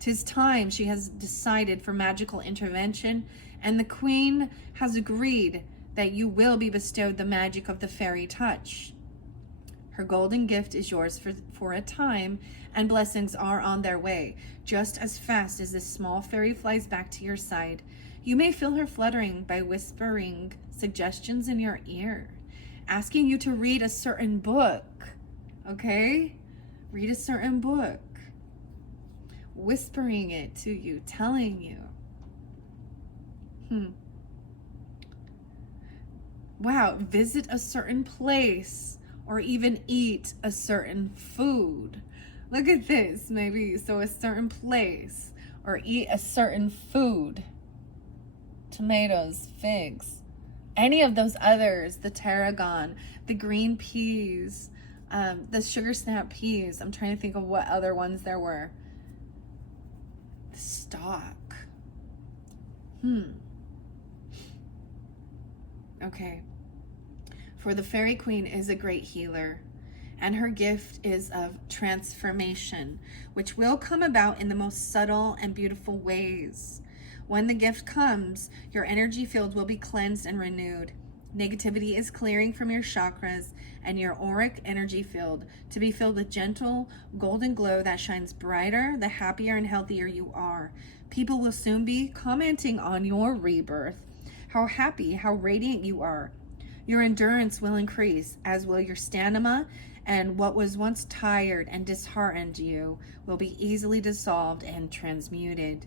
'Tis time she has decided for magical intervention, and the queen has agreed that you will be bestowed the magic of the fairy touch. Her golden gift is yours for a time, and blessings are on their way. Just as fast as this small fairy flies back to your side, you may feel her fluttering by whispering suggestions in your ear, asking you to read a certain book. Okay? Read a certain book. Whispering it to you, telling you. Wow, visit a certain place or even eat a certain food. Look at this, maybe. So a certain place or eat a certain food. Tomatoes, figs, any of those others, the tarragon, the green peas, the sugar snap peas. I'm trying to think of what other ones there were. The stock. Okay. For the Fairy Queen is a great healer, and her gift is of transformation, which will come about in the most subtle and beautiful ways. When the gift comes, your energy field will be cleansed and renewed. Negativity is clearing from your chakras and your auric energy field to be filled with gentle golden glow that shines brighter the happier and healthier you are. People will soon be commenting on your rebirth, how happy, how radiant you are. Your endurance will increase, as will your stamina, and what was once tired and disheartened you will be easily dissolved and transmuted.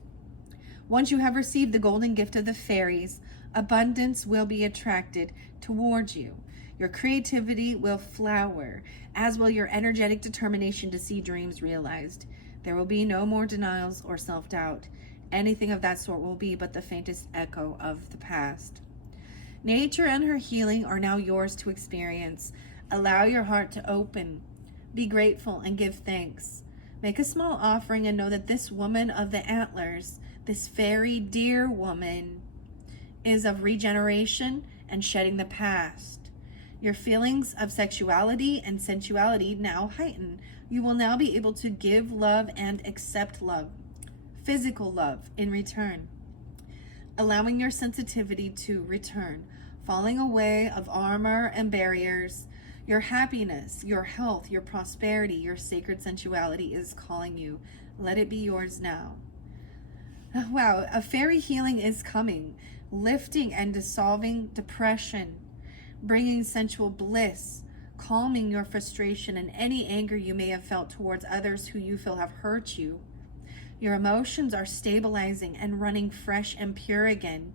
Once you have received the golden gift of the fairies, abundance will be attracted towards you. Your creativity will flower, as will your energetic determination to see dreams realized. There will be no more denials or self-doubt. Anything of that sort will be but the faintest echo of the past. Nature and her healing are now yours to experience. Allow your heart to open. Be grateful and give thanks. Make a small offering and know that this woman of the antlers, this very dear woman, is of regeneration and shedding the past. Your feelings of sexuality and sensuality now heighten. You will now be able to give love and accept love, physical love in return, allowing your sensitivity to return, falling away of armor and barriers. Your happiness, your health, your prosperity, your sacred sensuality is calling you. Let it be yours now. Wow, a fairy healing is coming, lifting and dissolving depression, bringing sensual bliss, calming your frustration and any anger you may have felt towards others who you feel have hurt you. Your emotions are stabilizing and running fresh and pure again.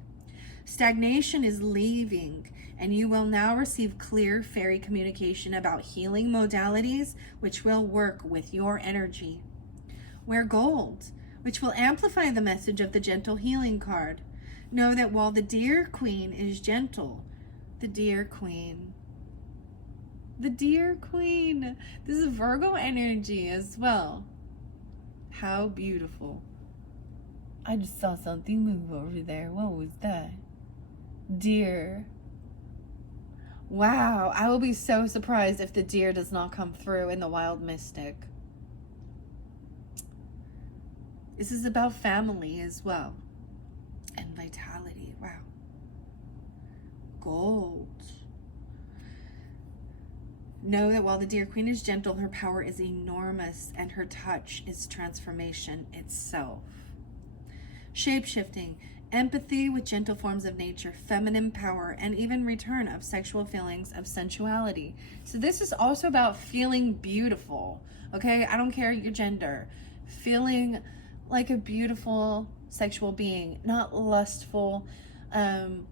Stagnation is leaving, and you will now receive clear fairy communication about healing modalities which will work with your energy. Wear gold, which will amplify the message of the gentle healing card. Know that while the dear queen is gentle, the dear queen, this is Virgo energy as well. How beautiful. I just saw something move over there. What was that? Deer. Wow, I will be so surprised if the deer does not come through in the Wild Mystic. This is about family as well. And vitality. Wow. Gold. Know that while the deer queen is gentle, her power is enormous and her touch is transformation itself. Shape-shifting, empathy with gentle forms of nature, feminine power, and even return of sexual feelings of sensuality. So this is also about feeling beautiful, okay? I don't care your gender. Feeling like a beautiful sexual being, not lustful, and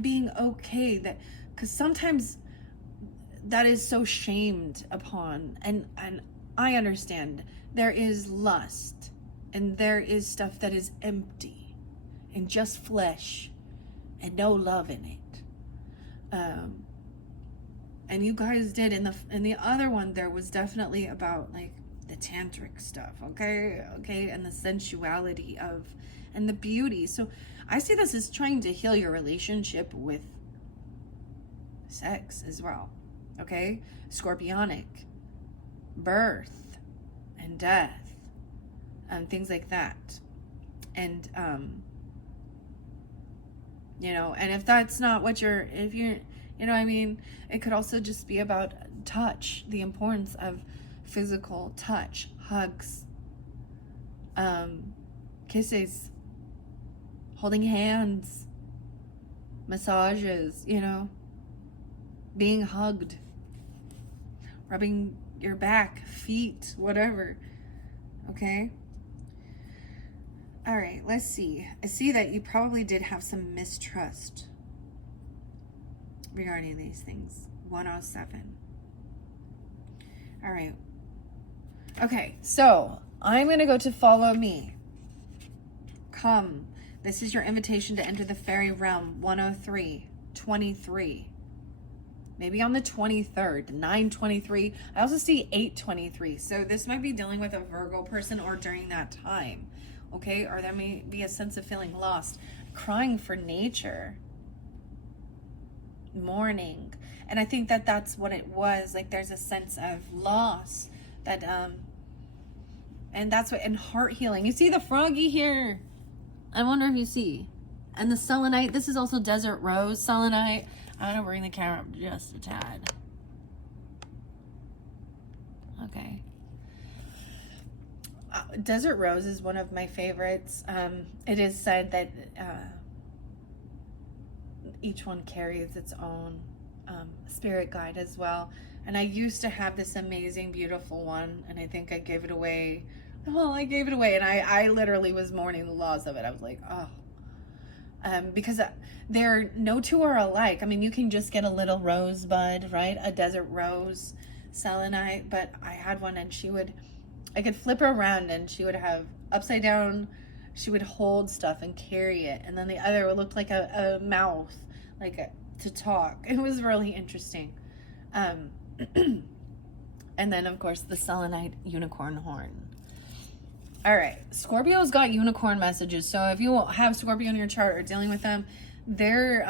being okay. That, because sometimes that is so shamed upon, and I understand there is lust and there is stuff that is empty and just flesh and no love in it. And you guys did in the other one, there was definitely about like the tantric stuff, okay, and the sensuality of and the beauty. So I see this as trying to heal your relationship with sex as well. Okay, scorpionic, birth and death, and things like that. And you know, and if that's not what if you're, you know what I mean, it could also just be about touch, the importance of physical touch, hugs, kisses, holding hands, massages, you know, being hugged, rubbing your back, feet, whatever. Okay? All right, let's see. I see that you probably did have some mistrust regarding these things. 107. All right. Okay, so I'm going to go to follow me. Come. This is your invitation to enter the fairy realm. 103, 23. Maybe on the 23rd, 9:23. I also see 8:23. So this might be dealing with a Virgo person or during that time. Okay, or there may be a sense of feeling lost, crying for nature, mourning. And I think that that's what it was. Like there's a sense of loss that, and that's what, and heart healing. You see the froggy here? I wonder if you see. And the selenite, this is also desert rose selenite. I'm going to bring the camera up just a tad. Okay. Desert rose is one of my favorites. It is said that each one carries its own spirit guide as well. And I used to have this amazing, beautiful one, and I think I gave it away. Well, I gave it away, and I literally was mourning the loss of it. I was like, oh. Because no two are alike. I mean, you can just get a little rosebud, right? A desert rose selenite, but I had one, and I could flip her around, and she would have upside down, she would hold stuff and carry it, and then the other would look like a mouth, to talk. It was really interesting. And then, of course, the selenite unicorn horn. All right, Scorpio's got unicorn messages. So if you have Scorpio in your chart or dealing with them, their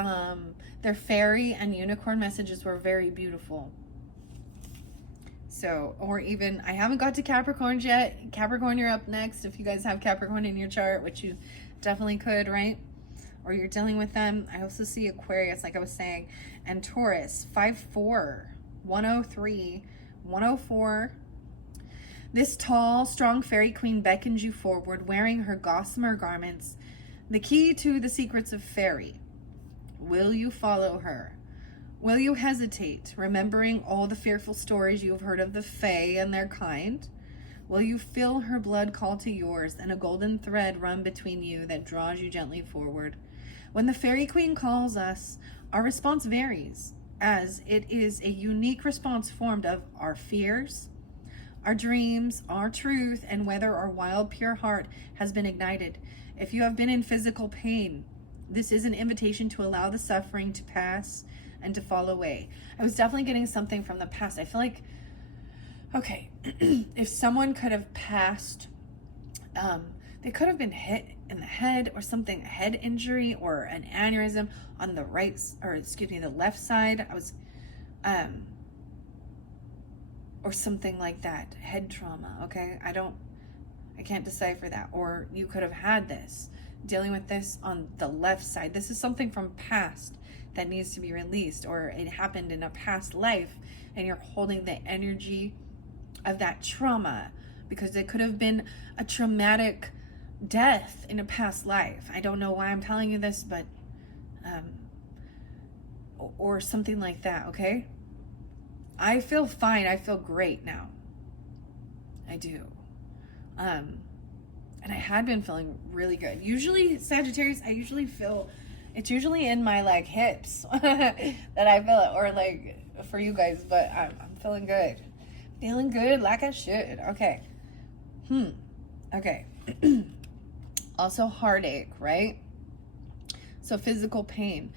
fairy and unicorn messages were very beautiful. So, or even, I haven't got to Capricorn yet. Capricorn, you're up next. If you guys have Capricorn in your chart, which you definitely could, right? Or you're dealing with them. I also see Aquarius, like I was saying, and Taurus, 5'4", 103, 104. This tall, strong fairy queen beckons you forward, wearing her gossamer garments, the key to the secrets of fairy. Will you follow her? Will you hesitate, remembering all the fearful stories you have heard of the Fae and their kind? Will you feel her blood call to yours, and a golden thread run between you that draws you gently forward? When the fairy queen calls us, our response varies, as it is a unique response formed of our fears, our dreams, our truth, and whether our wild, pure heart has been ignited. If you have been in physical pain, this is an invitation to allow the suffering to pass and to fall away. I was definitely getting something from the past. I feel like, okay, if someone could have passed, they could have been hit in the head or something, a head injury or an aneurysm on the right, or excuse me, the left side. I was, or something like that, head trauma, okay? I can't decipher that. Or you could have had this, dealing with this on the left side. This is something from past that needs to be released, or it happened in a past life and you're holding the energy of that trauma because it could have been a traumatic death in a past life. I don't know why I'm telling you this, but or something like that, okay? I feel fine. I feel great now. I do. And I had been feeling really good. Usually, Sagittarius, I usually feel, it's usually in my like hips that I feel it, or like for you guys, but I'm feeling good. Feeling good like I should. Okay. Okay. Also heartache, right? So physical pain.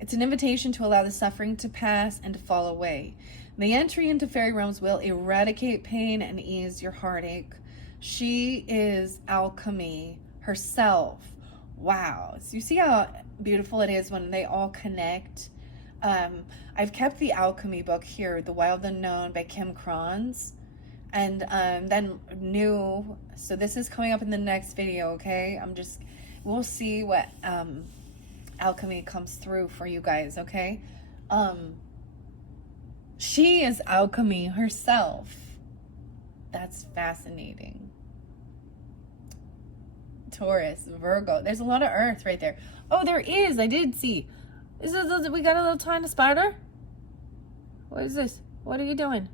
It's an invitation to allow the suffering to pass and to fall away. The entry into fairy realms will eradicate pain and ease your heartache. She is alchemy herself. Wow. So you see how beautiful it is when they all connect? I've kept the alchemy book here, The Wild Unknown by Kim Kranz. And then new, so this is coming up in the next video, okay? We'll see what alchemy comes through for you guys, okay? She is alchemy herself. That's fascinating. Taurus, Virgo. There's a lot of earth right there. Oh, there is. I did see. We got a little tiny spider? What is this? What are you doing?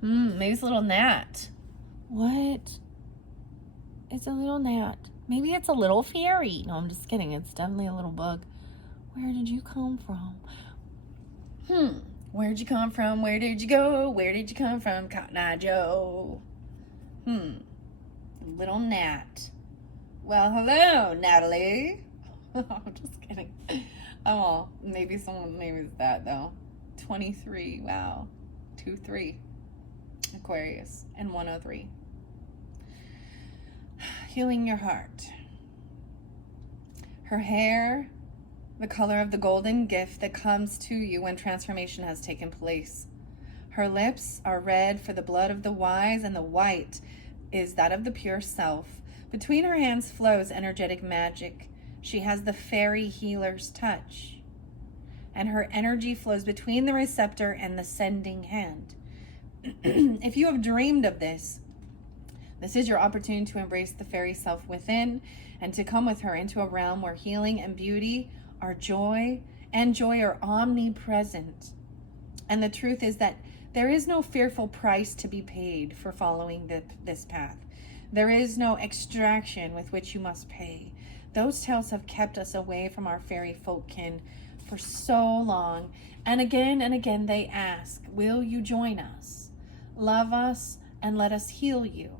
Maybe it's a little gnat. What? It's a little gnat. Maybe it's a little fairy. No, I'm just kidding. It's definitely a little bug. Where did you come from? Where'd you come from? Where did you go? Where did you come from, Cotton Eye Joe? Little gnat. Well, hello, Natalie. I'm just kidding. Oh, maybe someone's name is that, though. 23. Wow. 2-3. Aquarius. And 103. Healing your heart. Her hair, the color of the golden gift that comes to you when transformation has taken place. Her lips are red for the blood of the wise, and the white is that of the pure self. Between her hands flows energetic magic. She has the fairy healer's touch, and her energy flows between the receptor and the sending hand. If you have dreamed of this, this is your opportunity to embrace the fairy self within and to come with her into a realm where healing and beauty are joy are omnipresent. And the truth is that there is no fearful price to be paid for following this path. There is no extraction with which you must pay. Those tales have kept us away from our fairy folkkin for so long. And again they ask, will you join us? Love us and let us heal you.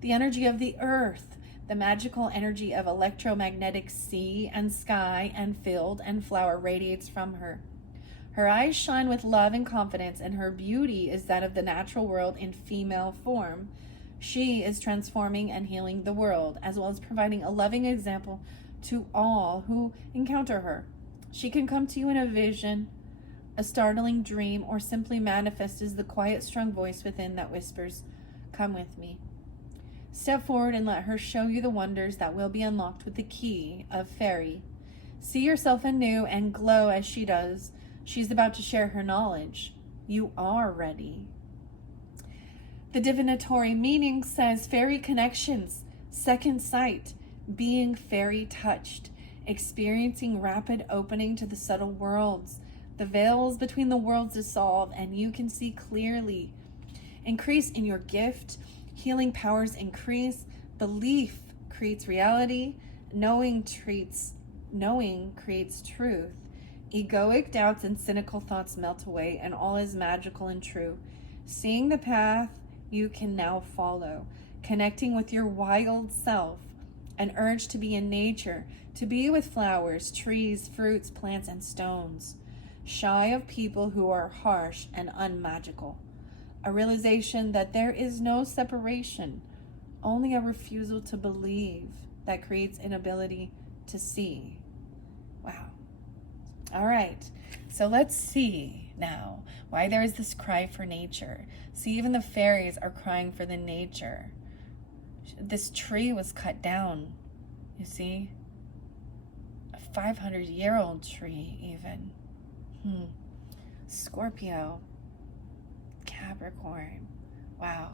The energy of the earth, the magical energy of electromagnetic sea and sky and field and flower radiates from her. Her eyes shine with love and confidence, and her beauty is that of the natural world in female form. She is transforming and healing the world, as well as providing a loving example to all who encounter her. She can come to you in a vision, a startling dream, or simply manifest as the quiet, strong voice within that whispers, "Come with me." Step forward and let her show you the wonders that will be unlocked with the key of fairy. See yourself anew and glow as she does. She's about to share her knowledge. You are ready. The divinatory meaning says fairy connections, second sight, being fairy touched, experiencing rapid opening to the subtle worlds. The veils between the worlds dissolve and you can see clearly. Increase in your gift. Healing powers increase. Belief creates reality. Knowing creates truth. Egoic doubts and cynical thoughts melt away, and all is magical and true. Seeing the path you can now follow. Connecting with your wild self. An urge to be in nature, to be with flowers, trees, fruits, plants, and stones. Shy of people who are harsh and unmagical. A realization that there is no separation, only a refusal to believe that creates inability to see. Wow. All right, so let's see now why there is this cry for nature. See, even the fairies are crying for the nature. This tree was cut down, you see? A 500-year-old tree, even. Scorpio. Capricorn. Wow.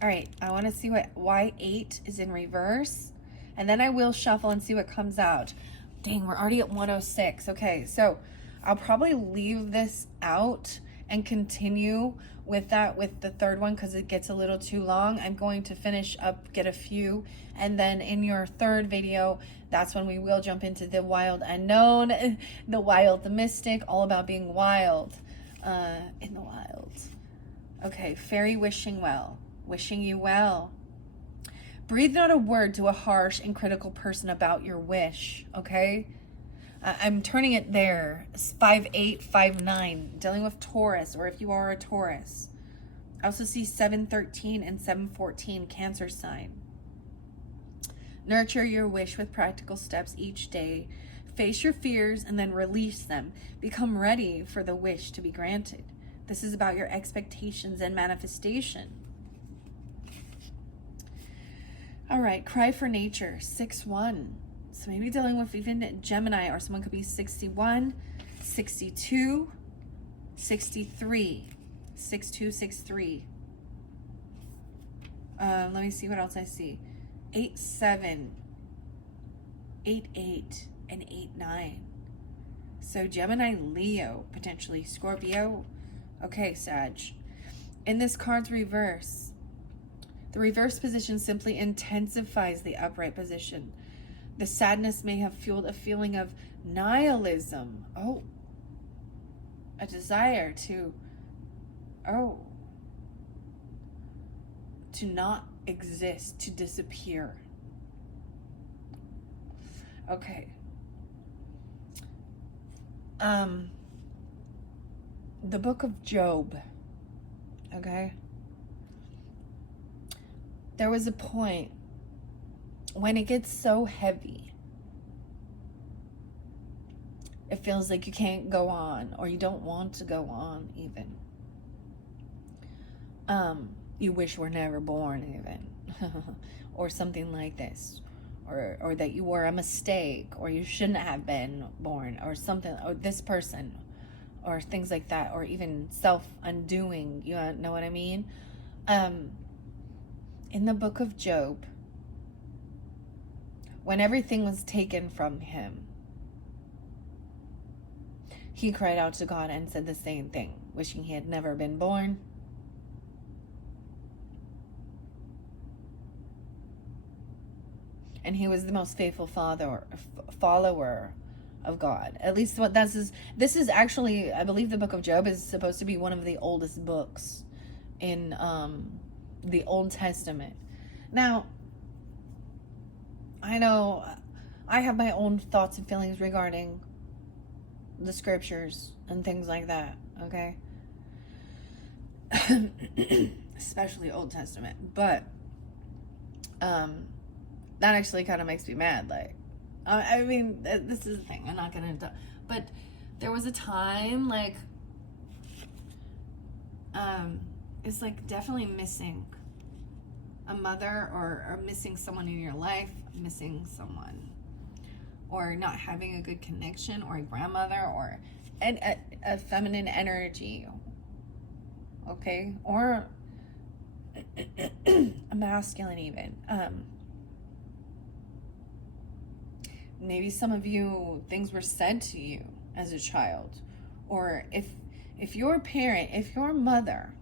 All right, I want to see why 8 is in reverse, and then I will shuffle and see what comes out. Dang, we're already at 106. Okay, so I'll probably leave this out and continue with that with the third one because it gets a little too long. I'm going to finish up, get a few, and then in your third video, that's when we will jump into the wild unknown, the wild, the mystic, all about being wild in the wild. Okay, fairy wishing well, wishing you well. Breathe not a word to a harsh and critical person about your wish, okay? I'm turning it there. 5-8, 5-9, dealing with Taurus, or if you are a Taurus. I also see 7-13 and 7-14, Cancer sign. Nurture your wish with practical steps each day. Face your fears and then release them. Become ready for the wish to be granted. This is about your expectations and manifestation. All right, cry for nature, 6-1. So maybe dealing with even Gemini, or someone could be 61, 62, 63, 62, 63. Let me see what else I see. 8-7, 8-8, and 8-9. So Gemini, Leo, potentially Scorpio. Okay, Sag. In this card's reverse, the reverse position simply intensifies the upright position. The sadness may have fueled a feeling of nihilism. Oh, a desire to not exist, to disappear. Okay. The book of Job. Okay. There was a point when it gets so heavy, it feels like you can't go on, or you don't want to go on even. You wish were never born even, or something like this, or that you were a mistake, or you shouldn't have been born, or something, or this person, or things like that, or even self-undoing, you know what I mean? In the book of Job, when everything was taken from him, he cried out to God and said the same thing, wishing he had never been born. And he was the most faithful follower of God. At least what this is actually, I believe the book of Job is supposed to be one of the oldest books in the Old Testament. Now, I know I have my own thoughts and feelings regarding the scriptures and things like that, okay? Especially Old Testament. But that actually kind of makes me mad. Like, I mean, this is the thing. I'm not gonna, but there was a time, like, it's like definitely missing a mother, or missing someone in your life, missing someone, or not having a good connection, or a grandmother, or a feminine energy, okay, or a masculine even. Maybe some of you, things were said to you as a child, or if your parent, if your mother,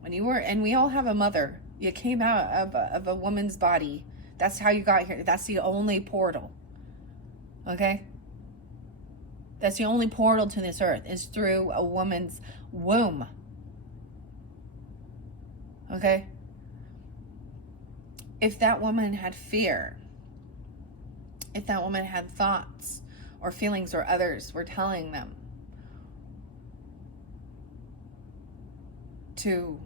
when you were, and we all have a mother, you came out of a woman's body. That's how you got here. That's the only portal. Okay? That's the only portal to this earth, is through a woman's womb. Okay? If that woman had fear, if that woman had thoughts or feelings, or others were telling them to,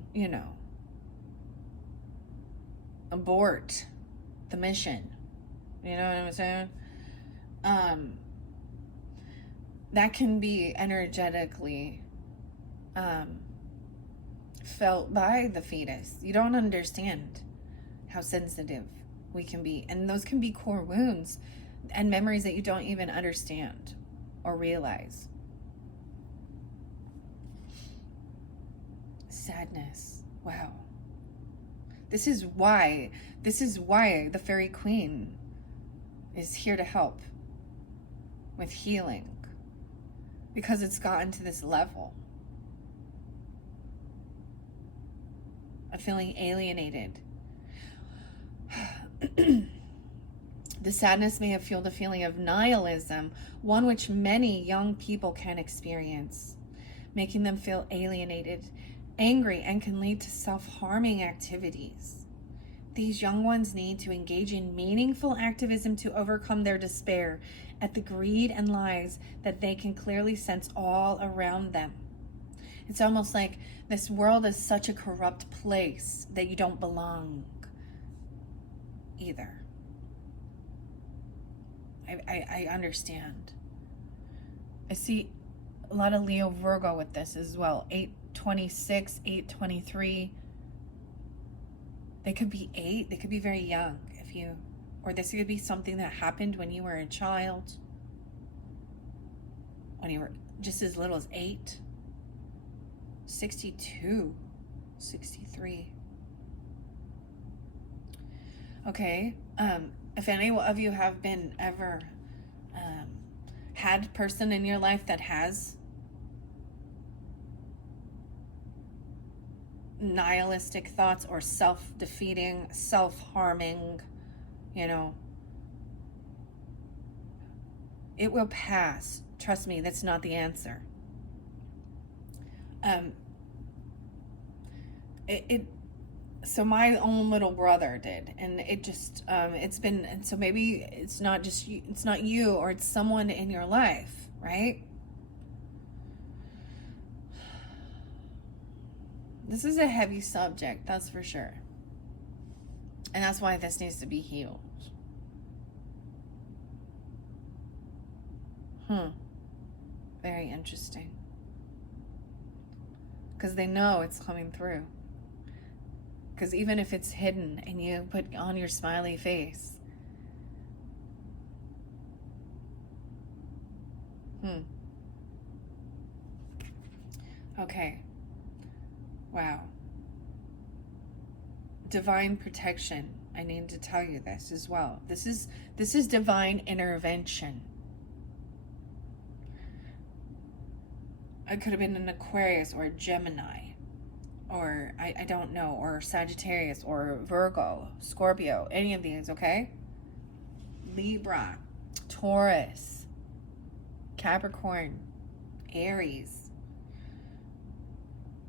abort the mission, you know what I'm saying? That can be energetically felt by the fetus. You don't understand how sensitive we can be, and those can be core wounds and memories that you don't even understand or realize. Sadness. Wow. This is why the Fairy Queen is here to help with healing, because it's gotten to this level of feeling alienated. The sadness may have fueled a feeling of nihilism, one which many young people can experience, making them feel alienated, angry, and can lead to self-harming activities. These young ones need to engage in meaningful activism to overcome their despair at the greed and lies that they can clearly sense all around them. It's almost like this world is such a corrupt place that you don't belong either. I understand. I see a lot of Leo Virgo with this as well. 826, 823. They could be 8. They could be very young, or this could be something that happened when you were a child, when you were just as little as 8. 62, 63. Okay. If any of you have been ever had a person in your life that has nihilistic thoughts, or self-defeating, self-harming, it will pass. Trust me, that's not the answer. So my own little brother did, and it just it's been, and so maybe it's not just you, it's not you, or it's someone in your life, right? This is a heavy subject, that's for sure. And that's why this needs to be healed. Very interesting. Because they know it's coming through. Because even if it's hidden and you put on your smiley face, okay. Wow. Divine protection. I need to tell you this as well. This is divine intervention. I could have been an Aquarius, or a Gemini, or I don't know, or Sagittarius, or Virgo, Scorpio, any of these, okay? Libra, Taurus, Capricorn, Aries.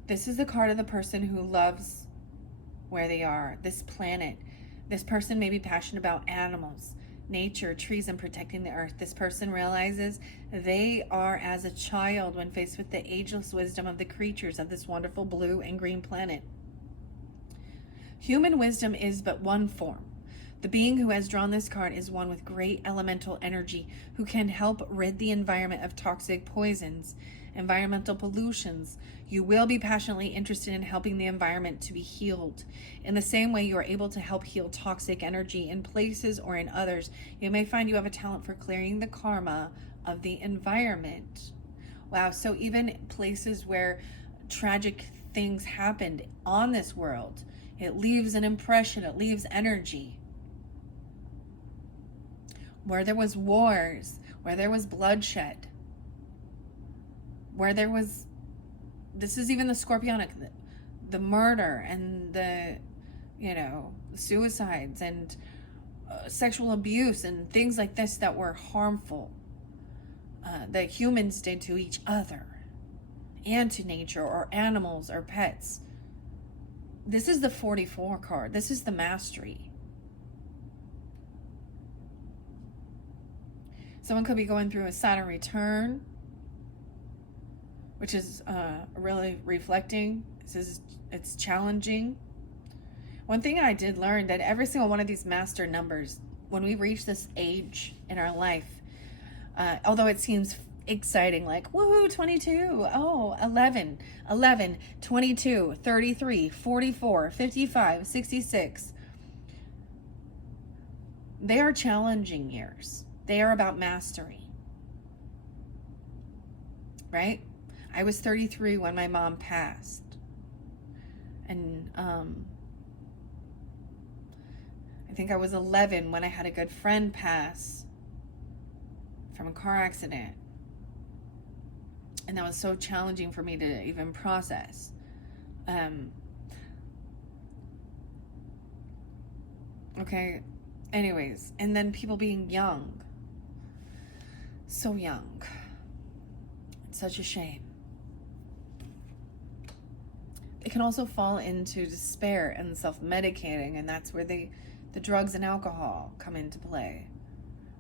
This is the card of the person who loves where they are, this planet. This person may be passionate about animals, nature, trees, and protecting the earth. This person realizes they are as a child when faced with the ageless wisdom of the creatures of this wonderful blue and green planet. Human wisdom is but one form. The being who has drawn this card is one with great elemental energy who can help rid the environment of toxic poisons, environmental pollutions. You will be passionately interested in helping the environment to be healed. In the same way you are able to help heal toxic energy in places or in others, you may find you have a talent for clearing the karma of the environment. Wow, so even places where tragic things happened on this world, it leaves an impression, it leaves energy. Where there was wars, where there was bloodshed, where there was, this is even the Scorpionic, the murder and the, suicides and sexual abuse and things like this that were harmful, that humans did to each other and to nature or animals or pets. This is the 44 card. This is the mastery. Someone could be going through a Saturn return, which is really reflecting. It's challenging. One thing I did learn that every single one of these master numbers, when we reach this age in our life, although it seems exciting, like, woohoo, 22, oh, 11, 22, 33, 44, 55, 66. They are challenging years. They are about mastery, right? I was 33 when my mom passed. And I think I was 11 when I had a good friend pass from a car accident. And that was so challenging for me to even process. Okay, anyways, and then people being young. So young. It's such a shame. It can also fall into despair and self-medicating, and that's where the drugs and alcohol come into play.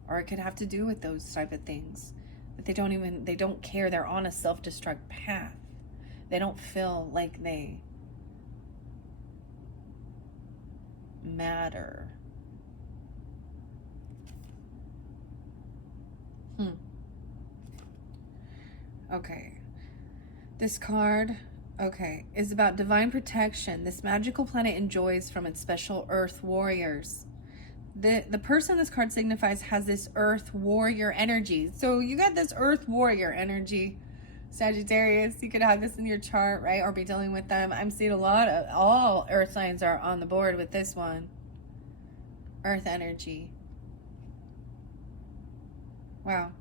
Or it could have to do with those type of things. That they don't care, they're on a self-destruct path. They don't feel like they matter. Okay. This card, is about divine protection. This magical planet enjoys from its special earth warriors. The person this card signifies has this earth warrior energy. So you got this earth warrior energy, Sagittarius. You could have this in your chart, right? Or be dealing with them. I'm seeing all earth signs are on the board with this one. Earth energy. Wow.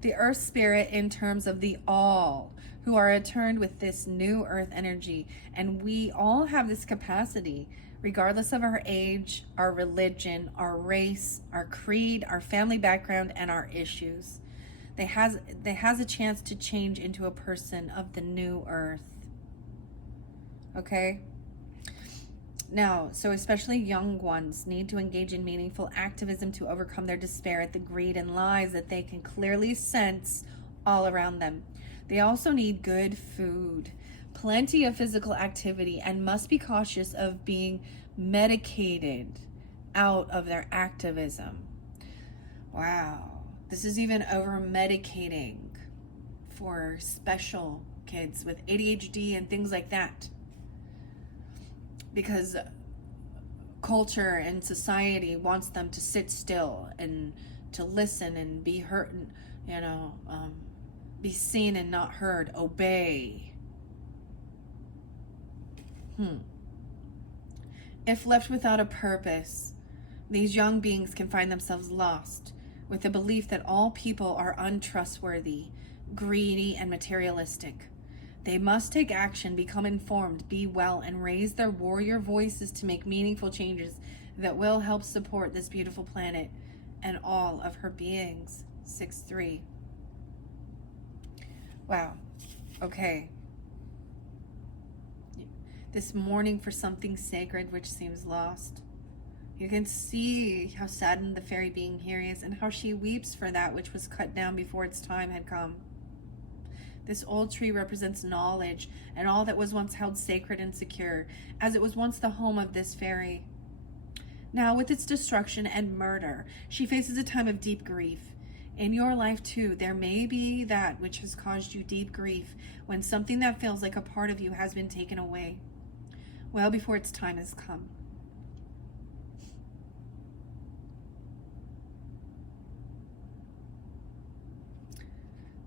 The earth spirit in terms of the all who are attuned with this new earth energy. And we all have this capacity, regardless of our age, our religion, our race, our creed, our family background, and our issues. They has a chance to change into a person of the new earth. Okay? Now, so especially young ones need to engage in meaningful activism to overcome their despair at the greed and lies that they can clearly sense all around them. They also need good food, plenty of physical activity, and must be cautious of being medicated out of their activism. Wow. This is even over medicating for special kids with ADHD and things like that. Because culture and society wants them to sit still and to listen and be heard, be seen and not heard, obey. If left without a purpose, these young beings can find themselves lost with the belief that all people are untrustworthy, greedy, and materialistic. They must take action, become informed, be well, and raise their warrior voices to make meaningful changes that will help support this beautiful planet and all of her beings. 6-3. Wow. Okay. This mourning for something sacred which seems lost. You can see how saddened the fairy being here is, and how she weeps for that which was cut down before its time had come. This old tree represents knowledge and all that was once held sacred and secure, as it was once the home of this fairy. Now, with its destruction and murder, she faces a time of deep grief. In your life, too, there may be that which has caused you deep grief when something that feels like a part of you has been taken away, well before its time has come.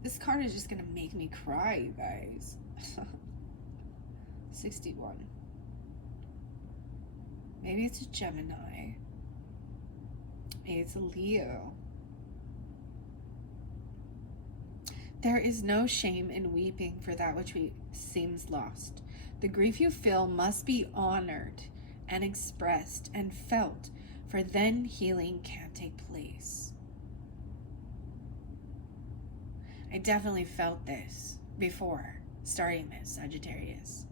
This card is just going to make me cry, you guys. 61. Maybe it's a Gemini. Maybe it's a Leo. There is no shame in weeping for that which seems lost. The grief you feel must be honored and expressed and felt, for then healing can take place. I definitely felt this before starting this, Sagittarius.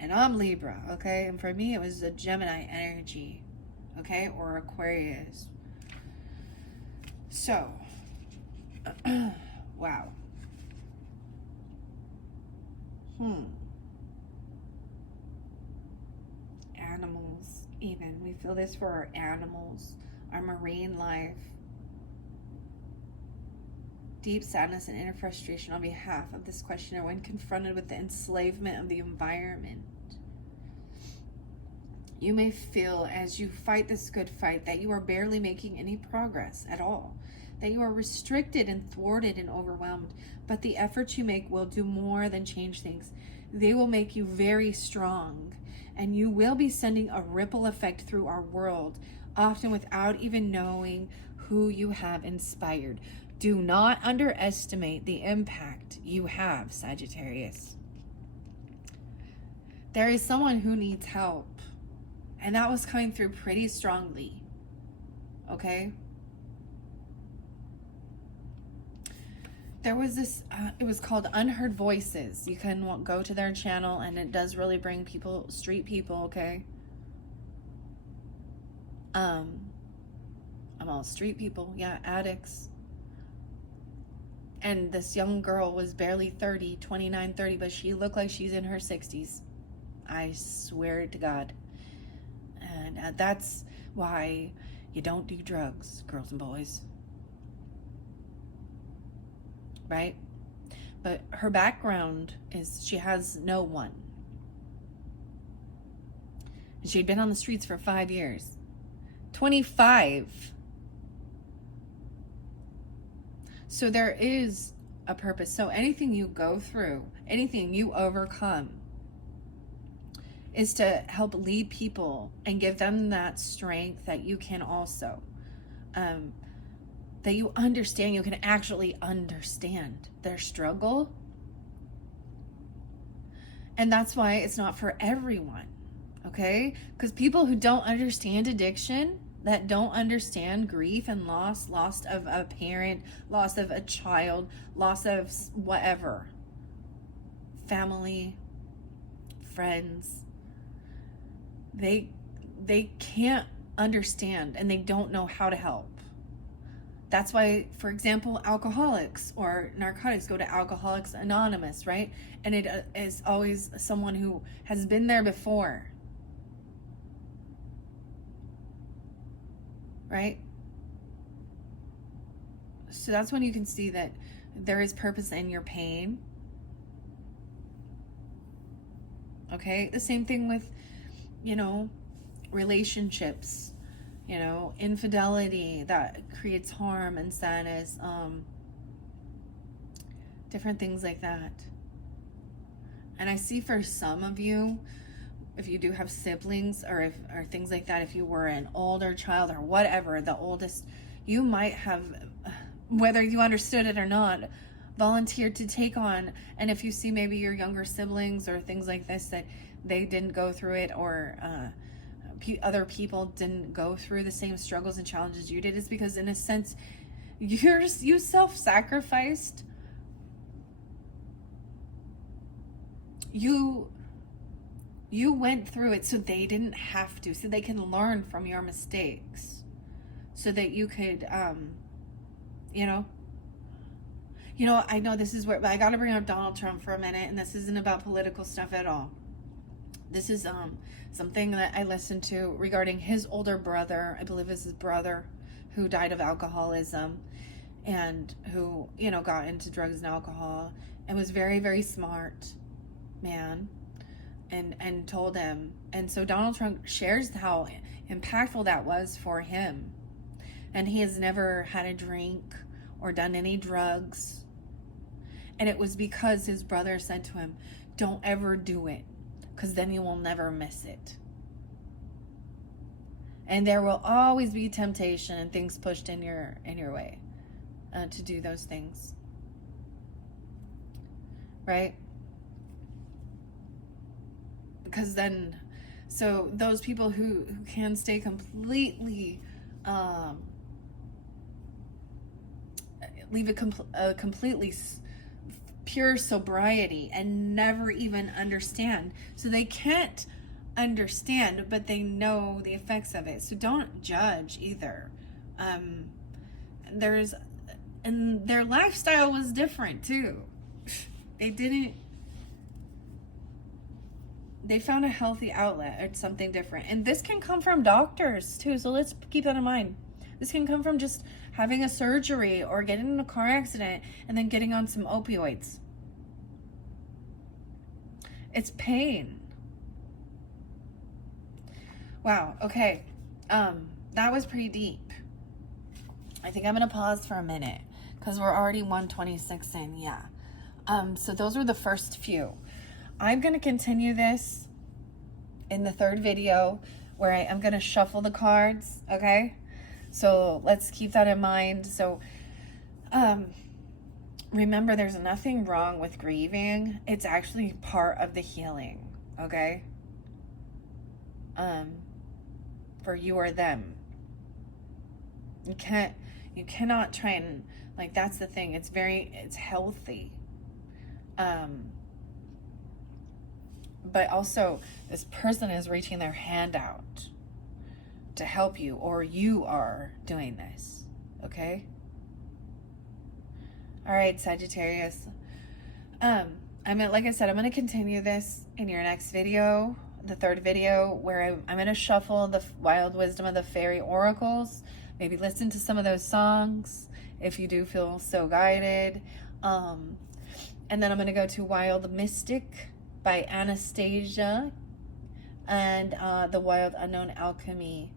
And I'm Libra, okay? And for me, it was a Gemini energy, okay? Or Aquarius. So, wow. Animals, even. We feel this for our animals, our marine life. Deep sadness and inner frustration on behalf of this questioner when confronted with the enslavement of the environment. You may feel as you fight this good fight that you are barely making any progress at all, that you are restricted and thwarted and overwhelmed, but the efforts you make will do more than change things. They will make you very strong, and you will be sending a ripple effect through our world, often without even knowing who you have inspired. Do not underestimate the impact you have, Sagittarius. There is someone who needs help, and that was coming through pretty strongly, okay? There was this, it was called Unheard Voices. You can go to their channel, and it does really bring people, street people, okay? I'm all street people, yeah, addicts. And this young girl was barely 30, 29, 30, but she looked like she's in her 60s. I swear to God. And that's why you don't do drugs, girls and boys. Right? But her background is she has no one. And she'd been on the streets for 5 years. 25. So there is a purpose. So anything you go through, anything you overcome, is to help lead people and give them that strength that you can also, that you understand, you can actually understand their struggle. And that's why it's not for everyone, okay? Because people who don't understand addiction, that don't understand grief and loss of a parent, loss of a child, loss of whatever, family, friends, they can't understand, and they don't know how to help. That's why, for example, alcoholics or narcotics go to Alcoholics Anonymous, right? And it is always someone who has been there before. Right? So that's when you can see that there is purpose in your pain. Okay? The same thing with, relationships, infidelity that creates harm and sadness, different things like that. And I see for some of you, if you do have siblings or things like that, if you were an older child or whatever, the oldest, you might have, whether you understood it or not, volunteered to take on. And if you see maybe your younger siblings or things like this, that they didn't go through it, or other people didn't go through the same struggles and challenges you did, it's because in a sense, you self-sacrificed. You You went through it so they didn't have to, so they can learn from your mistakes, so that you could, you know, I know this is where, but I got to bring up Donald Trump for a minute, and this isn't about political stuff at all. This is something that I listened to regarding his older brother, I believe it's his brother, who died of alcoholism, and who, got into drugs and alcohol, and was very, very smart man, and told him. And so Donald Trump shares how impactful that was for him. And he has never had a drink or done any drugs. And it was because his brother said to him, don't ever do it, because then you will never miss it. And there will always be temptation and things pushed in your way to do those things. Right? Because then, so those people who can stay completely, leave a completely pure sobriety and never even understand. So they can't understand, but they know the effects of it. So don't judge either. And their lifestyle was different too. They found a healthy outlet or something different. And this can come from doctors too. So let's keep that in mind. This can come from just having a surgery or getting in a car accident and then getting on some opioids. It's pain. Wow. Okay. That was pretty deep. I think I'm going to pause for a minute because we're already 126 in. Yeah. So those were the first few. I'm going to continue this in the third video where I'm going to shuffle the cards. Okay. So let's keep that in mind. So, remember, there's nothing wrong with grieving. It's actually part of the healing. Okay. For you or them. You cannot try and, like, that's the thing. It's healthy. But also this person is reaching their hand out to help you, or you are doing this. Okay? All right, Sagittarius. Like I said, I'm going to continue this in your next video, the third video, where I'm going to shuffle the wild wisdom of the fairy oracles. Maybe listen to some of those songs if you do feel so guided. And then I'm going to go to Wild Mystic by Anastasia and the Wild Unknown Alchemy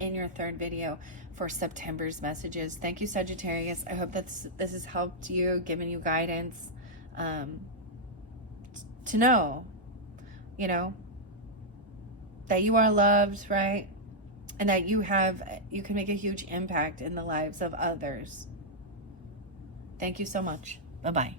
in your third video for September's messages. Thank you, Sagittarius. I hope this has helped you, given you guidance to know, that you are loved, right? And that you can make a huge impact in the lives of others. Thank you so much. Bye-bye.